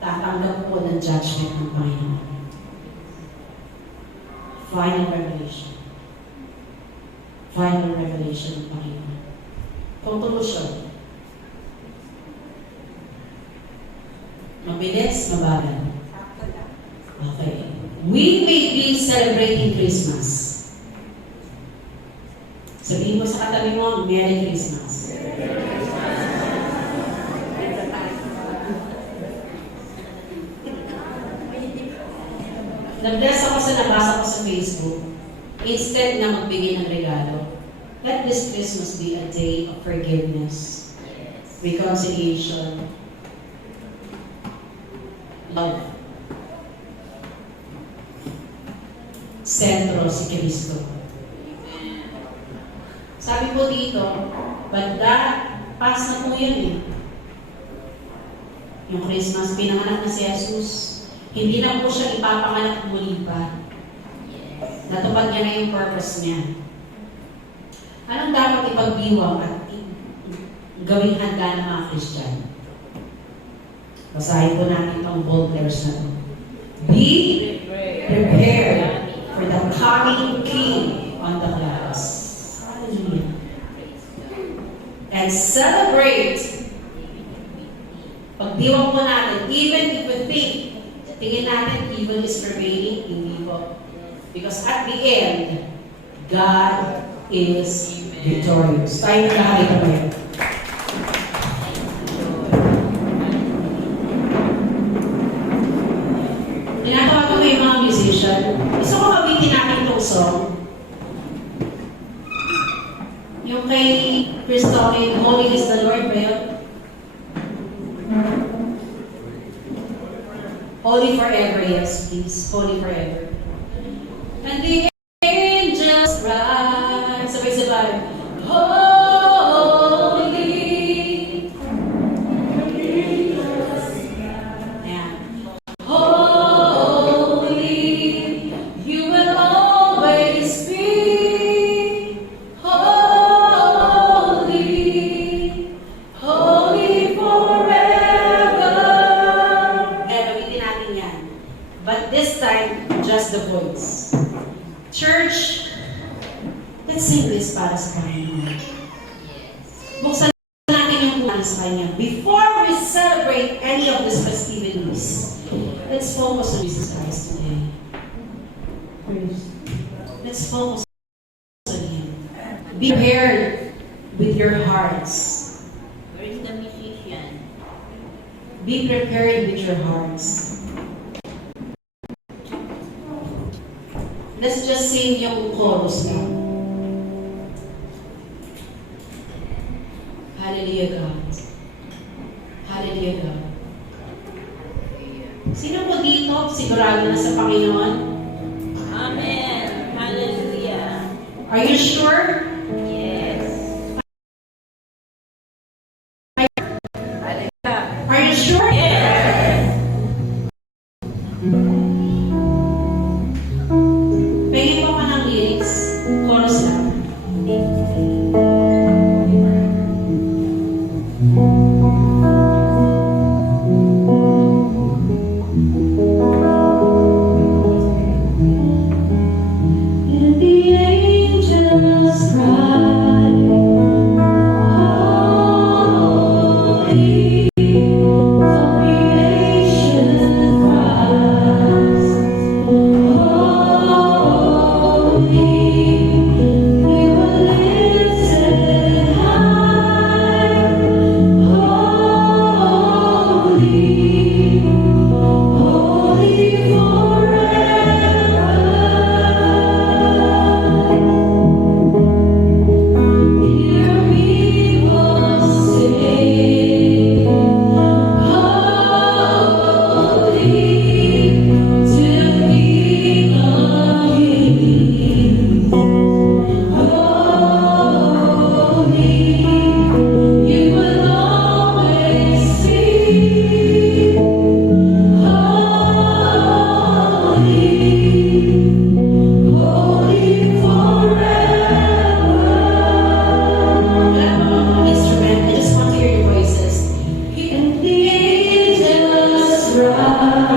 tatanggap po ng judgment ng Panginoon. Final revelation. Final revelation ng Panginoon. Conclusion. Mabilis, mabagal. Okay. We may be celebrating Christmas. Sabihin mo sa katabi mo, Merry Christmas. Nag-bless ako sa nabasa ko sa Facebook. Instead na magbigay ng regalo, let this Christmas be a day of forgiveness, reconciliation, love. Sentro si Kristo. Sabi po dito, banda, pass na po yun eh. Yung Christmas, pinanganak na si Jesus. Hindi na po siya ipapanganak muli pa. Natupad niya na yung purpose niya. Anong dapat ipagdiwang at gawing handa ng mga Christian? Basahin po natin itong bold letters na ito. Be prepared for the coming King on the clouds. Hallelujah. And celebrate. Pagdiwang po natin, even if we think, tingin natin evil is prevailing, hindi po. Because at the end, God is victorious. Tayo na lahat ito ngayon. Tinatawa ko yung mga musician. Gusto ko kabitin natin itong song. Yung kay Christophe, Holy is the Lord ba yun? Holy forever, yes please. Holy forever. And the angels rise. Sabay-sabay. Holy. Ayan. Holy. You will always be holy. Holy forever. Gagamitin natin yan. But this time, just the voice. Church, let's sing this para sa Panginoon. Buksan natin yung punan sa Kanya. Before we celebrate any of these festivities, let's focus on Jesus Christ today. Let's focus on Him. Be prepared with your hearts. Where is the musician? Be prepared with your hearts. Let's just sing yung chorus now. Hallelujah, God. Hallelujah, God. Sino po dito sigurado na sa Panginoon? Amen. Hallelujah. Are you sure? Yes. Are you sure? Yes. Pahingin mo ka ng lyrics. Chorus lang.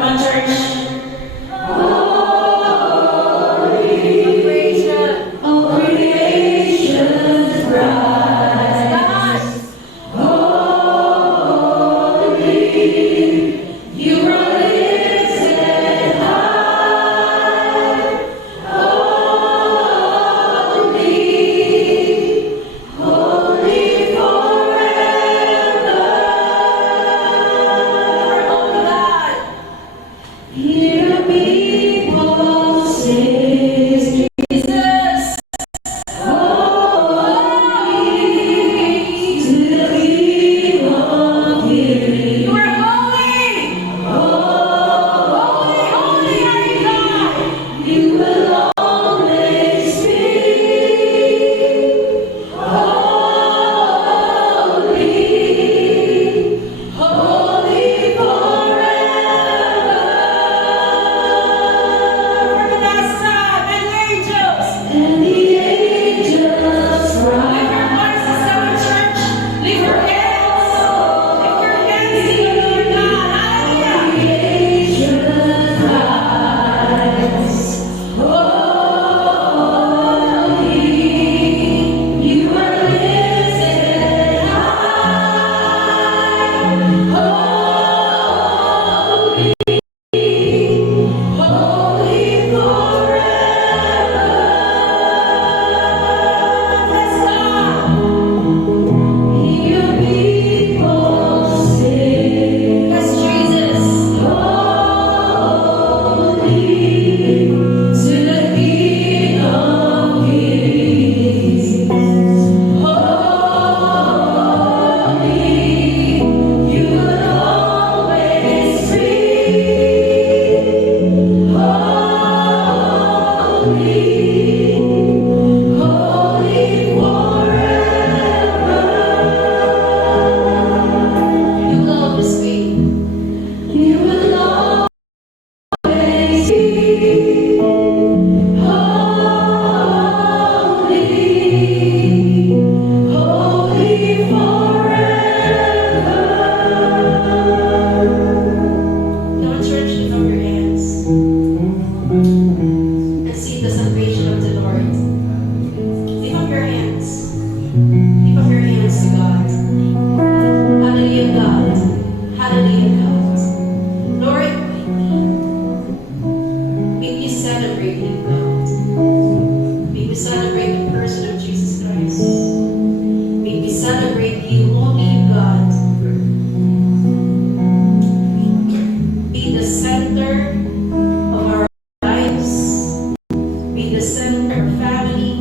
naman, church. All creation's rise. You are lifted high, holy forever. Oh God, hear people sing, Jesus, holy to the King of Kings. You are holy. Holy, holy are you, God. You will always be holy, holy forever. For the last time, and the angels cry. Lift your voices, our church. Lift your hands. Lift your hands to the Lord God. Hallelujah. You are lifted high, holy, holy forever. Let's go. Hear people sing, yes, Jesus, holy to the King of Kings. Holy, you will always be holy, holy forever. You will always be. You will always be holy, holy forever. Now, church, lift up your hands and see the salvation of the Lord. Lift up your hands. Lift up your hands to God. Hallelujah, God. Hallelujah, God. Lord, may we celebrate you, God. May we celebrate the person of Jesus Christ. May we celebrate you, only you, God. Be the center of our lives. Be the center of family.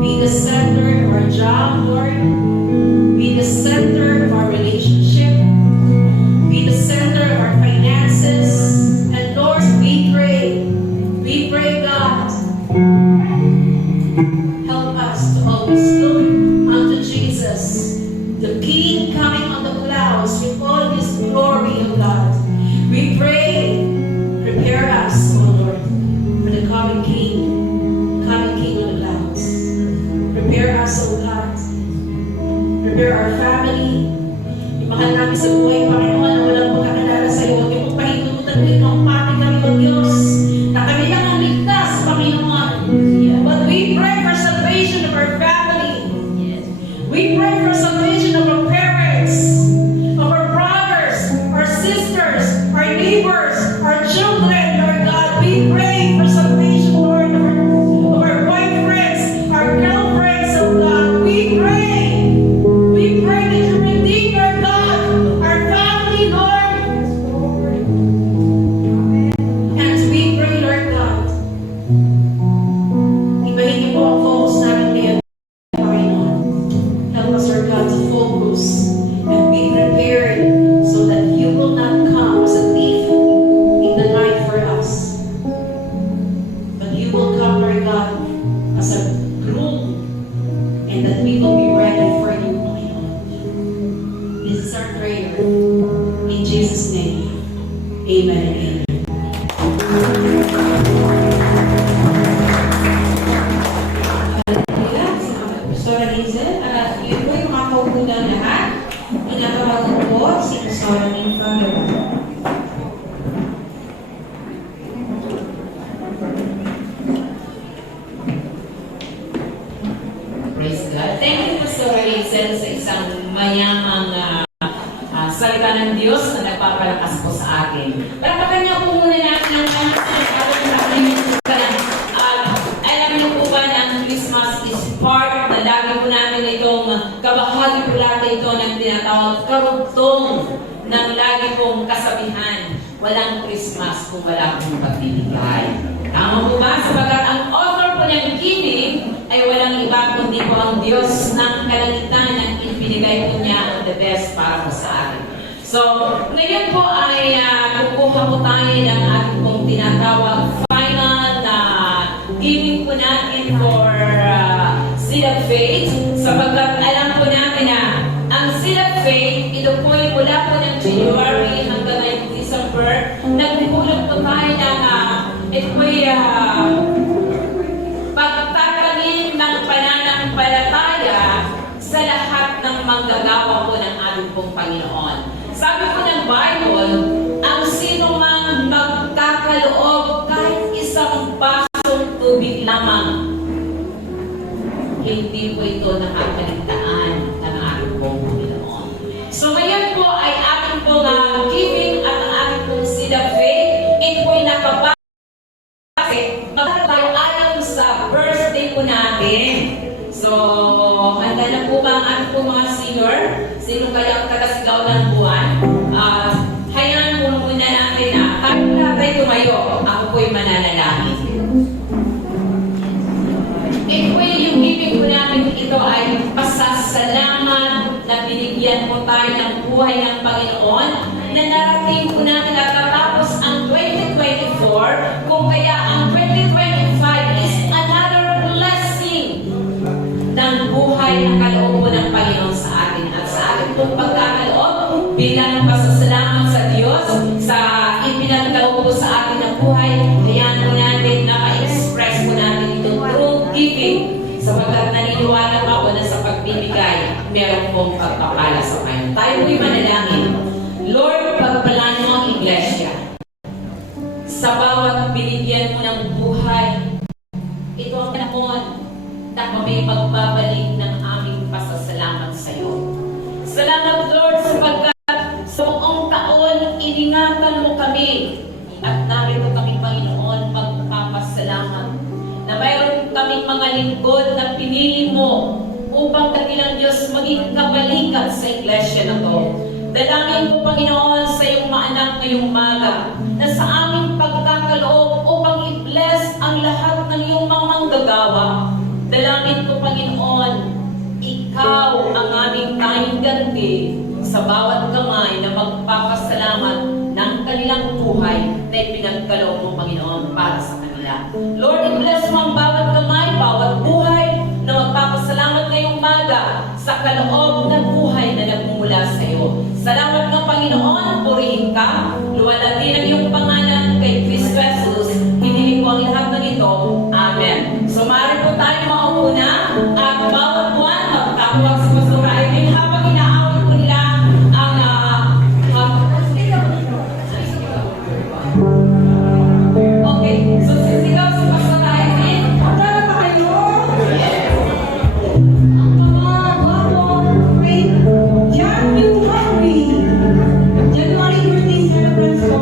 Be the center of our job, Lord. Be the center of our relationship. Be the center of our finances. And Lord, we pray, God, help us to always look unto Jesus, the King coming on the clouds with all his glory, O God. We pray, prepare us, O Lord, for the coming King on the clouds. Prepare us, O God. Prepare our family. Imahal namin sa buhay, Panginoon, na walang pagkakilala sa iyo. Huwag niyo pong pahindutan din ang pati kami, O Diyos, na kami lang ang ligtas, Panginoon. But we pray for salvation of our family. We pray for salvation of our parents, of our brothers, our sisters, our neighbors, our children, Lord God. We pray for salvation, Lord, of our boyfriends, our girlfriends, oh God. We pray that you redeem our God, our family, Lord. And we pray mayamang salita ng Diyos na nagpapalakas po sa atin. Palakpakan niyo po muna natin ang alam niyo po ba na ang Christmas is part na lagi po natin itong kabahagi po natin ito ng tinatawag karugtong ng lagi pong kasabihan. Walang Christmas kung wala pong pagbibigay. Tama po ba? Sapagat ang author po ng giving ay walang iba kundi po ang Diyos ng kalangitan ang ibinigay po niya ang the best para po sa atin. So, ngayon po ay kukuha po tayo ng ating pong tinatawag final na giving po natin for Seed of Faith. Sapagkat alam po natin na ang Seed of Faith, ito po ay mula po ng January hanggang ngayong December. Nagpupulot po tayo ng ito po ay pagtatanim ng pananampalataya sa lahat ng manggagawa po ng ating pong Panginoon. Sabi po ng Bible, ang sino mang magkakaloob kahit isang basong tubig lamang, hindi po ito nakakaligtaan ng ating pong Panginoon. So ngayon po ay ating pong giving at ang ating pong Seed of Faith. Ito po ay nakabase magtayo sa birthday po natin. So, handa na po ba ang ating pong mga senior? Sino kaya ang tagasigaw ng buwan? Hayaan mo muna natin na tayo natin tumayo. Ako po'y mananalangin. Ito po yung giving po namin. Ito ay pasasalamat na binigyan po tayo ng buhay ng Panginoon na narating po natin at tatapos ang 2024 kung kaya ang 2025 is another blessing ng buhay na kaloob po ng Panginoon sa atin at sa ating pong pagkakaloob bilang pasasalamat sa Diyos sa ipinagkaloob po sa atin ng buhay. Kaya po natin na ma-express po natin ito through giving sapagkat naniniwala pa ako na sa pagbibigay meron pong pagpapala sa Panginoon. Tayo po'y manalangin. Lord, pagpalaan mo ang iglesia sa bawat binigyan mo ng buhay. Ito ang panahon na kami magbabalik ng aming pasasalamat sa iyo. Salamat, Lord, sapagkat sa buong taon, iningatan mo kami. At narito kami, Panginoon, pagpapasalamat na mayroon kaming mga lingkod na pinili mo upang kanilang Diyos maging kabalikat sa iglesia na to. Dalangin ko, Panginoon, sa iyong maanak ngayong umaga na sa aming pagkakaloob upang i-bless ang lahat ng iyong mga manggagawa. Dalangin ko, Panginoon, ikaw ang aming tanging ganti sa bawat kamay na magpapasalamat ng kanilang buhay na ipinagkaloob mo, Panginoon, para sa kanila. Lord, i-bless mo ang bawat kamay, bawat buhay na magpapasalamat ngayong umaga sa kaloob ng buhay na nagmumula sa iyo. Salamat ng Panginoon, purihin ka, luwalhati ng iyong pangalan kay Kristo Jesus. Hiniling ko ang lahat ng ito. Amen. So, maaari po tayo maupo na at bawat buwan magtakuwag sa pasurahin habang inaawit po nila ang okay. So, sisigaw sa pasurahin. Tara ba kayo? Ang mga guwapo, wait, John New Henry. January birthday celebrants ko.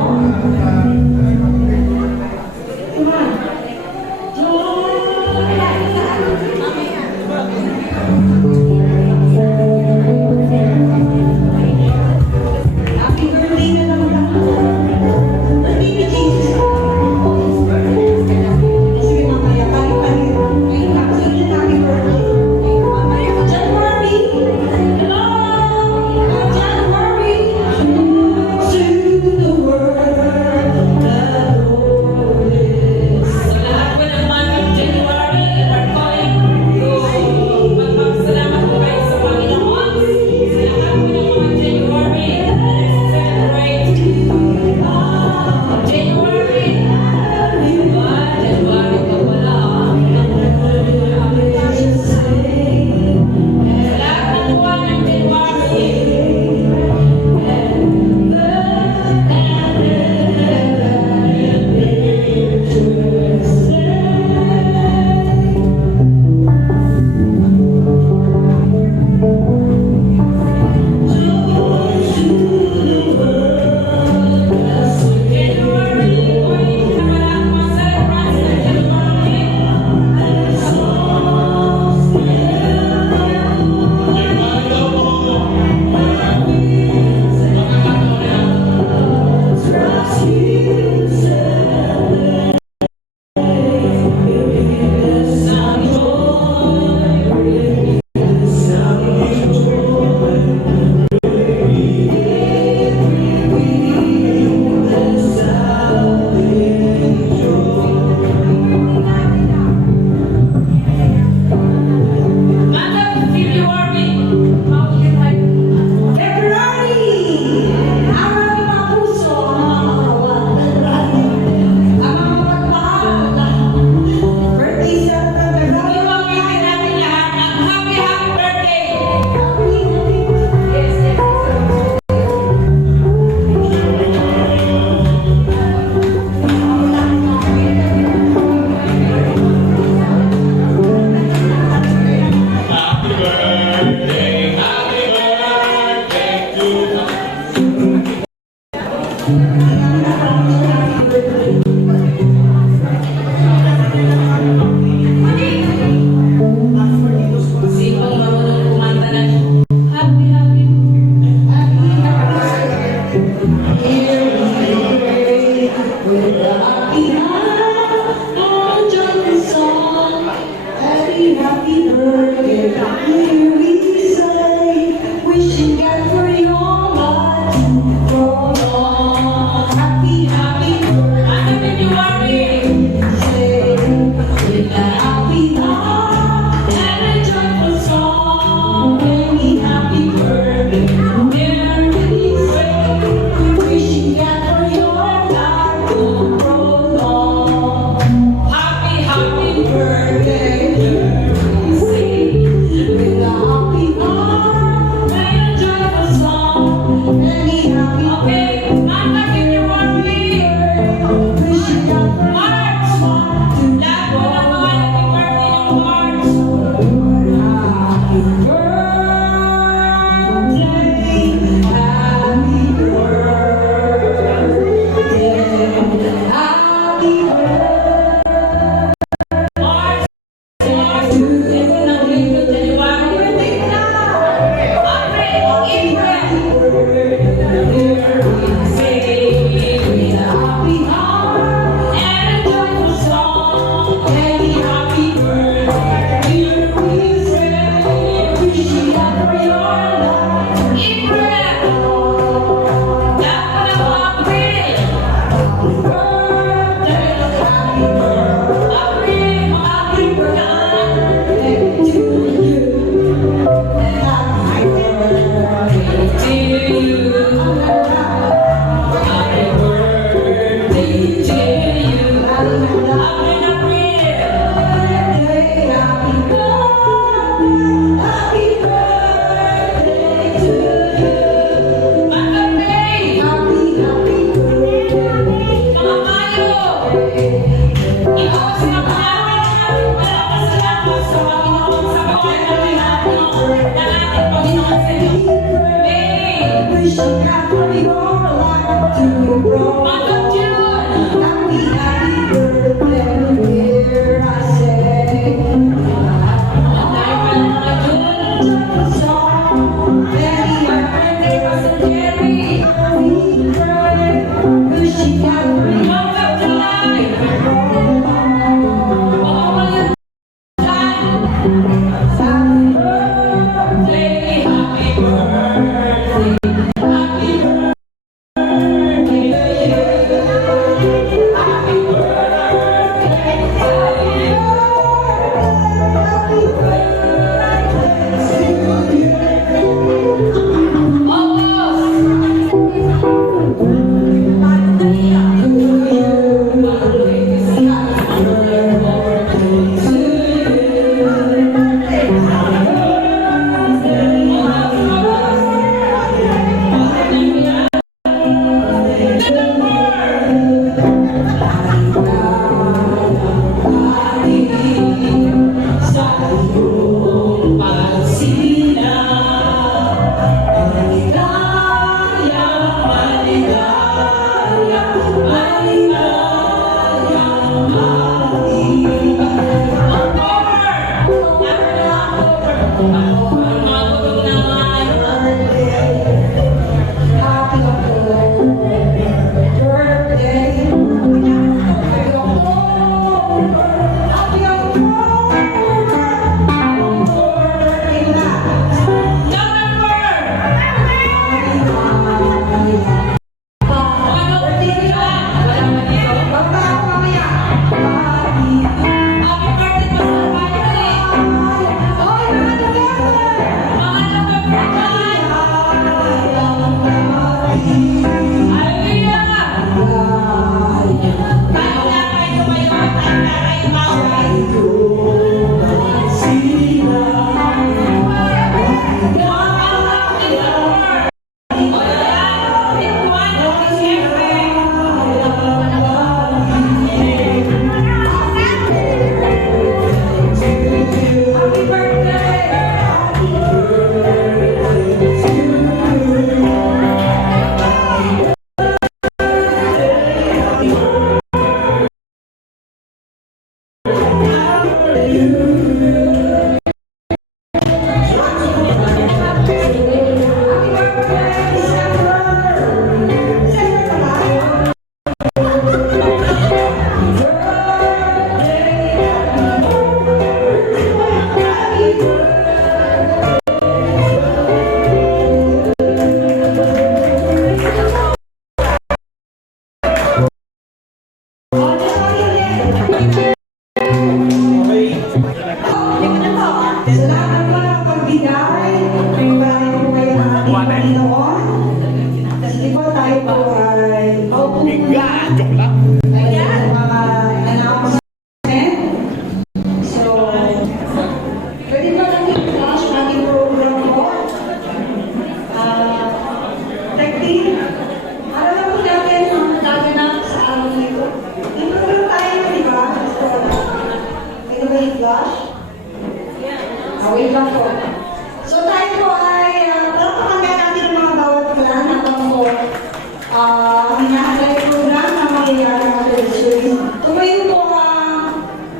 Happy birthday. wait lang po. So tayo po ay palakpakan natin ang mga bawat clan habang po hinahalay program na mangyayari mga tradition. Tumayo po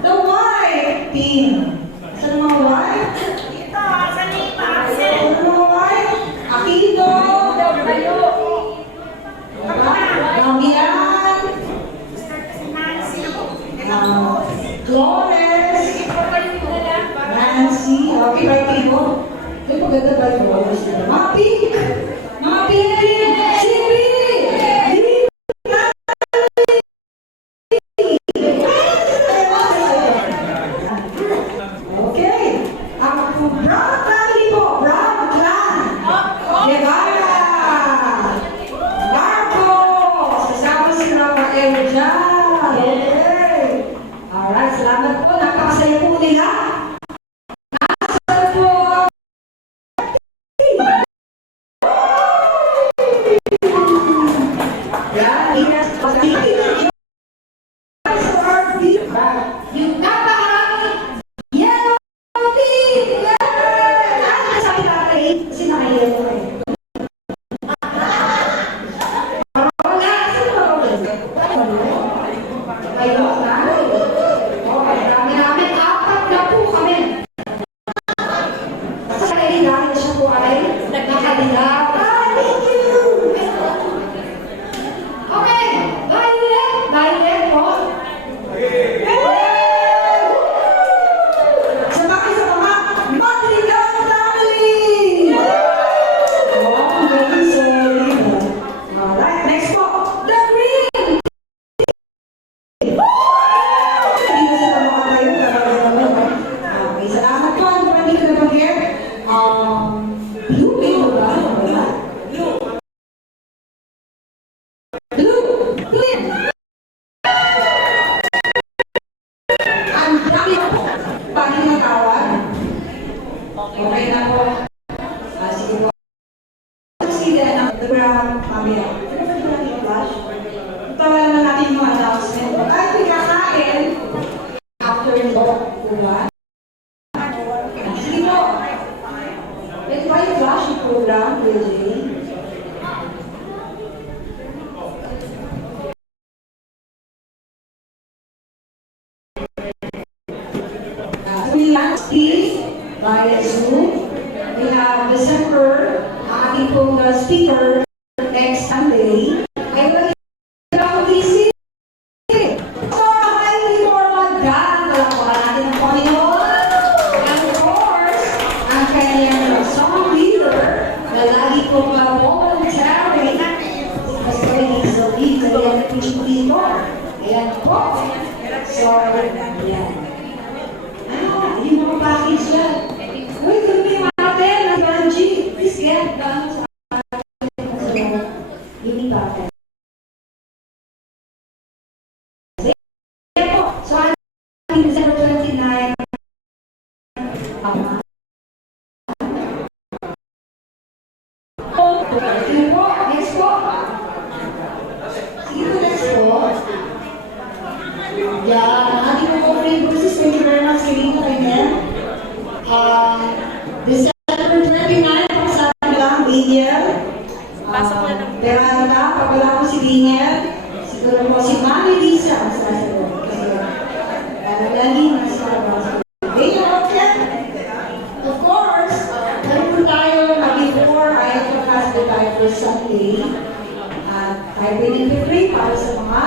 the white team. Saan ang mga white? Ito, Salima, Saan ang mga white? Aquino. Damian. Flores. Nancy. Okay, right people. Ay, maganda ba yung Flores nila? Mga pink. Mga pink na rin. Siri. Okay. Ang Brown family po. Brown clan. Guevara. Marcos. Kasama si Rafael dyan. Okay. Alright, salamat po. Napakasaya po nila. Nasa po. Yan, yes. Yung napakarami yellow team! Yes! Ano sabi natin? Kasi naka-yellow eh. Wala! Sino ba ako? Ayun na. Okay, dami namin. 4 na po kami. Sa kanila, dahil siya po ay nagkakadilaw. Thank you! Okay, Violet po. Sabay sa mga Madrigal family! Oh, very sorry. Alright, next po, the green! Dito sila mga kayo, okay, salamat po. Ano pa dito na pag-air? Blue, may ba? Wala. Blue! Green! Ang dami po. Paano yung tawag? Okay na po. Sige po. Sige na. The brown camera. Flash. Tawa naman natin yung mga announcement. Kahit pinakain, after nito, diba? Sige po. Pwede ba yung flash yung program, DJ? We have Steve via Zoom. We have December, ating pong speaker next Sunday. Ay, wala ako busy. So, highly formal God, palakpakan natin ang Panginoon. And of course, ang kanyang song leader na lagi pong voluntary. Mas kayo sa lead, kaya na-teach dito. Ayan po. So, yan. Yung mga package yan. Uy, gawin natin, Nagranji. Please get down sa yung package. Sige po. So, December 29. Sige po. Next po. Sige po, next po. Yan. Ating po free verses. Thank you very much. Sige po, Rainier. December 29, pasabi lang, Daniel. Peralta, pagkala ko si Daniel. Siguro po si Mami Lisa. Ang sasagot. Kasi, lagi nasa labas. Daniel, okay? Of course, nandun tayo na before I have to pass the time for Sunday. At I will be free para sa mga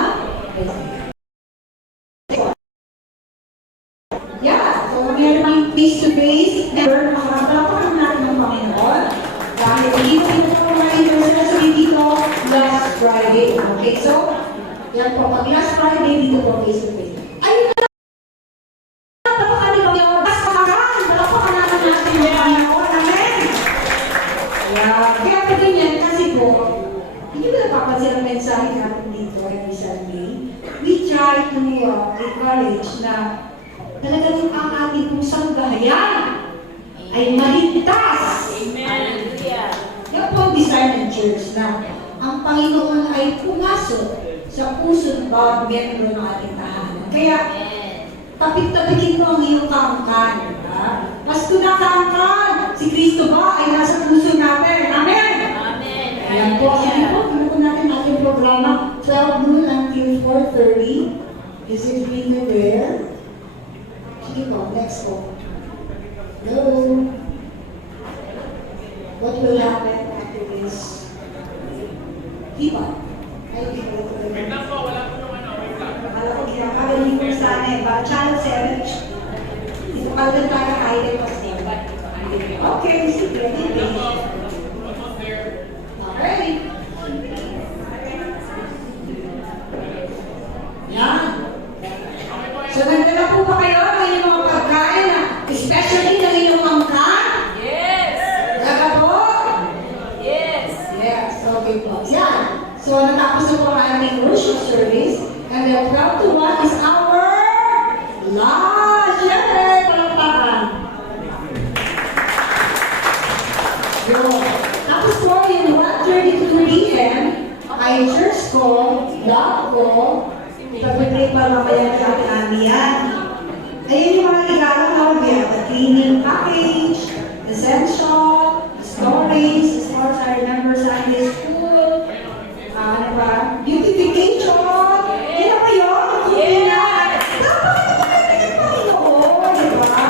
yeah, so meron ng face-to-face, meron makakapalapakan natin ng Panginoon. Dahil hindi mo pinapamahin sila sa dito last Friday. Okay, so, yan po, pag last Friday, dito po face-to-face. Ayun na! Palapakan ni Panginoon, mas makakaan! Palapakan natin natin yung Panginoon. Amen! Yeah, kaya pa ganyan, kasi po, hindi ko napapansin ang mensahe natin dito every Sunday. We try to encourage na talagang ang ating pusang gahayan ay maligtas. Amen. Yan po ang design ng church na ang Panginoon ay pumasok sa puso ng bawat membro ng ating tahanan. Kaya, tapik-tapikin mo ang iyong kaangkan. Mas tunakangkan, si Kristo ba ay nasa puso natin. Amen! Amen. Ayan po, sige po, tinutunan natin ating programa 12 noon until 4:30. Is it really there? Sige po, next po. Hello? What will happen after this? Diba? Ay, di ko. Wait lang po, wala po yung ano, wait lang. Akala ko kinakagaling ko sana eh. Ba, Channel 7. Ito kagad tayo highlight pa siya. Okay, sige. Wait lang po, almost there. Okay. Yan. So, nagdala po ba kayo ng inyong mga pagkain na especially ng inyong angkan? Yes. Daga po? Yes. Yes, okay po. Yan. So, natapos na po ang aming worship service. And then, 12 to 1 is our lunch. Yay! Palakpakan. Yun. Tapos po, yung 1:30 to 3 p.m. ay church ko, love ko, pag-pray pa mamaya sa amin yan. Ayun yung mga regalo na we have the cleaning package, essential, storage, as far as I remember Sunday school, ano ba, beautification, yun na ba yun? Yes! Napakaganda ng Panginoon, di ba?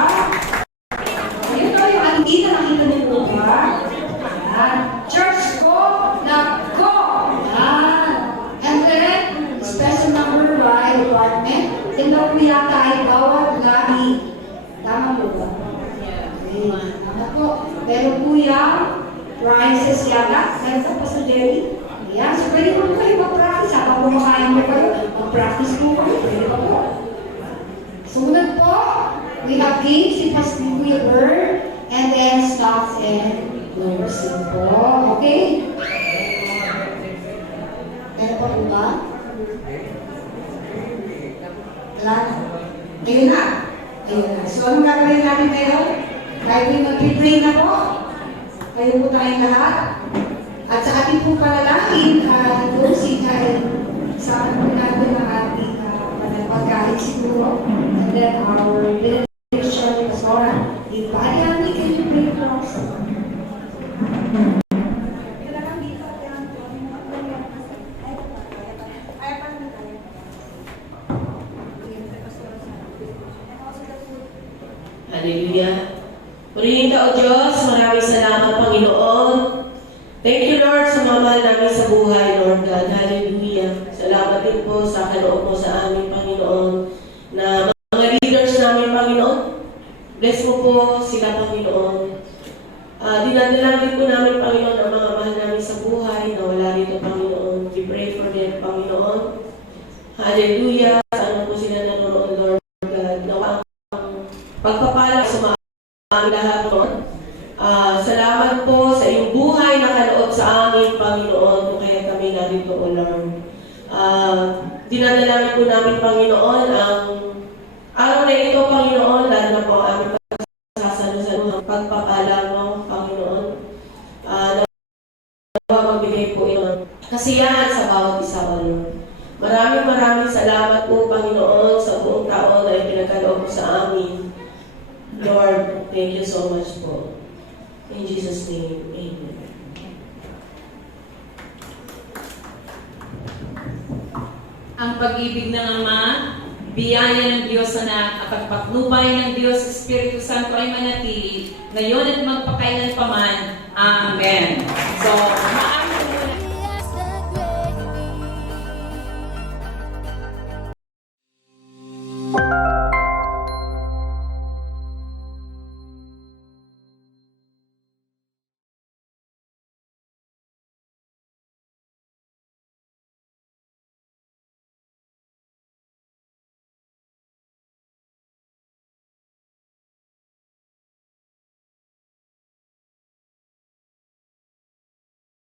Ayun na yung hindi na nakita niyo po ba? Yan. Church ko, love ko. Yan. And then, special number by department, tinawag mo yata ay bawat lahi. Tama po ba? Okay. Tama po. Pero kuya, prices yata. Meron pa sa Jerry. Ayan. So, pwede po kayo mag-practice. Habang kumakain mo kayo, mag-practice po kayo. Pwede pa po. Sumunod po, we have games si Pastor Kuya Bird, and then stocks and nursing po. Okay? Meron pa po ba? Wala na. Ayun na. Ayun na. So, anong gagawin natin ngayon? Dahil may mag-pray na po. Kayo po tayong lahat. At sa ating po panalangin, closing ay isama po natin ang ating pagkain siguro. And then our benediction is Pastora. If Ariani, can you pray for us? Hallelujah. Purihin ka, O Diyos. Maraming salamat, Panginoon. Thank you, Lord, sa mga mahal namin sa buhay, Lord God. Hallelujah. Salamat din po sa kaloob mo sa amin, Panginoon, na mga leaders namin, Panginoon. Bless mo po sila, Panginoon. Dinadalangin po namin, Panginoon, ang mga mahal namin sa buhay na wala rito, Panginoon. We pray for them, Panginoon. Hallelujah. Saan po sila nanonood, Lord God. Nawa ang pagpapala sa mga aming lahat, Lord. Salamat po sa iyong buhay na kaloob sa amin, Panginoon, kung kaya kami narito, O Lord. Dinadalangin po namin, Panginoon, ang araw na ito, Panginoon, lalo na po ang aming sasalusaluhang pagpapala mo, Panginoon. Nawa magbigay po ng kasiyahan sa bawat isa, O Lord. Maraming salamat po, Panginoon, sa buong taon na ipinagkaloob mo sa amin. Lord, thank you so much po. In Jesus' name, amen. Ang pag-ibig ng Ama, biyaya ng Diyos Anak, at pagpatnubay ng Diyos Espiritu Santo ay manatili, ngayon at magpakailanpaman. Amen. So,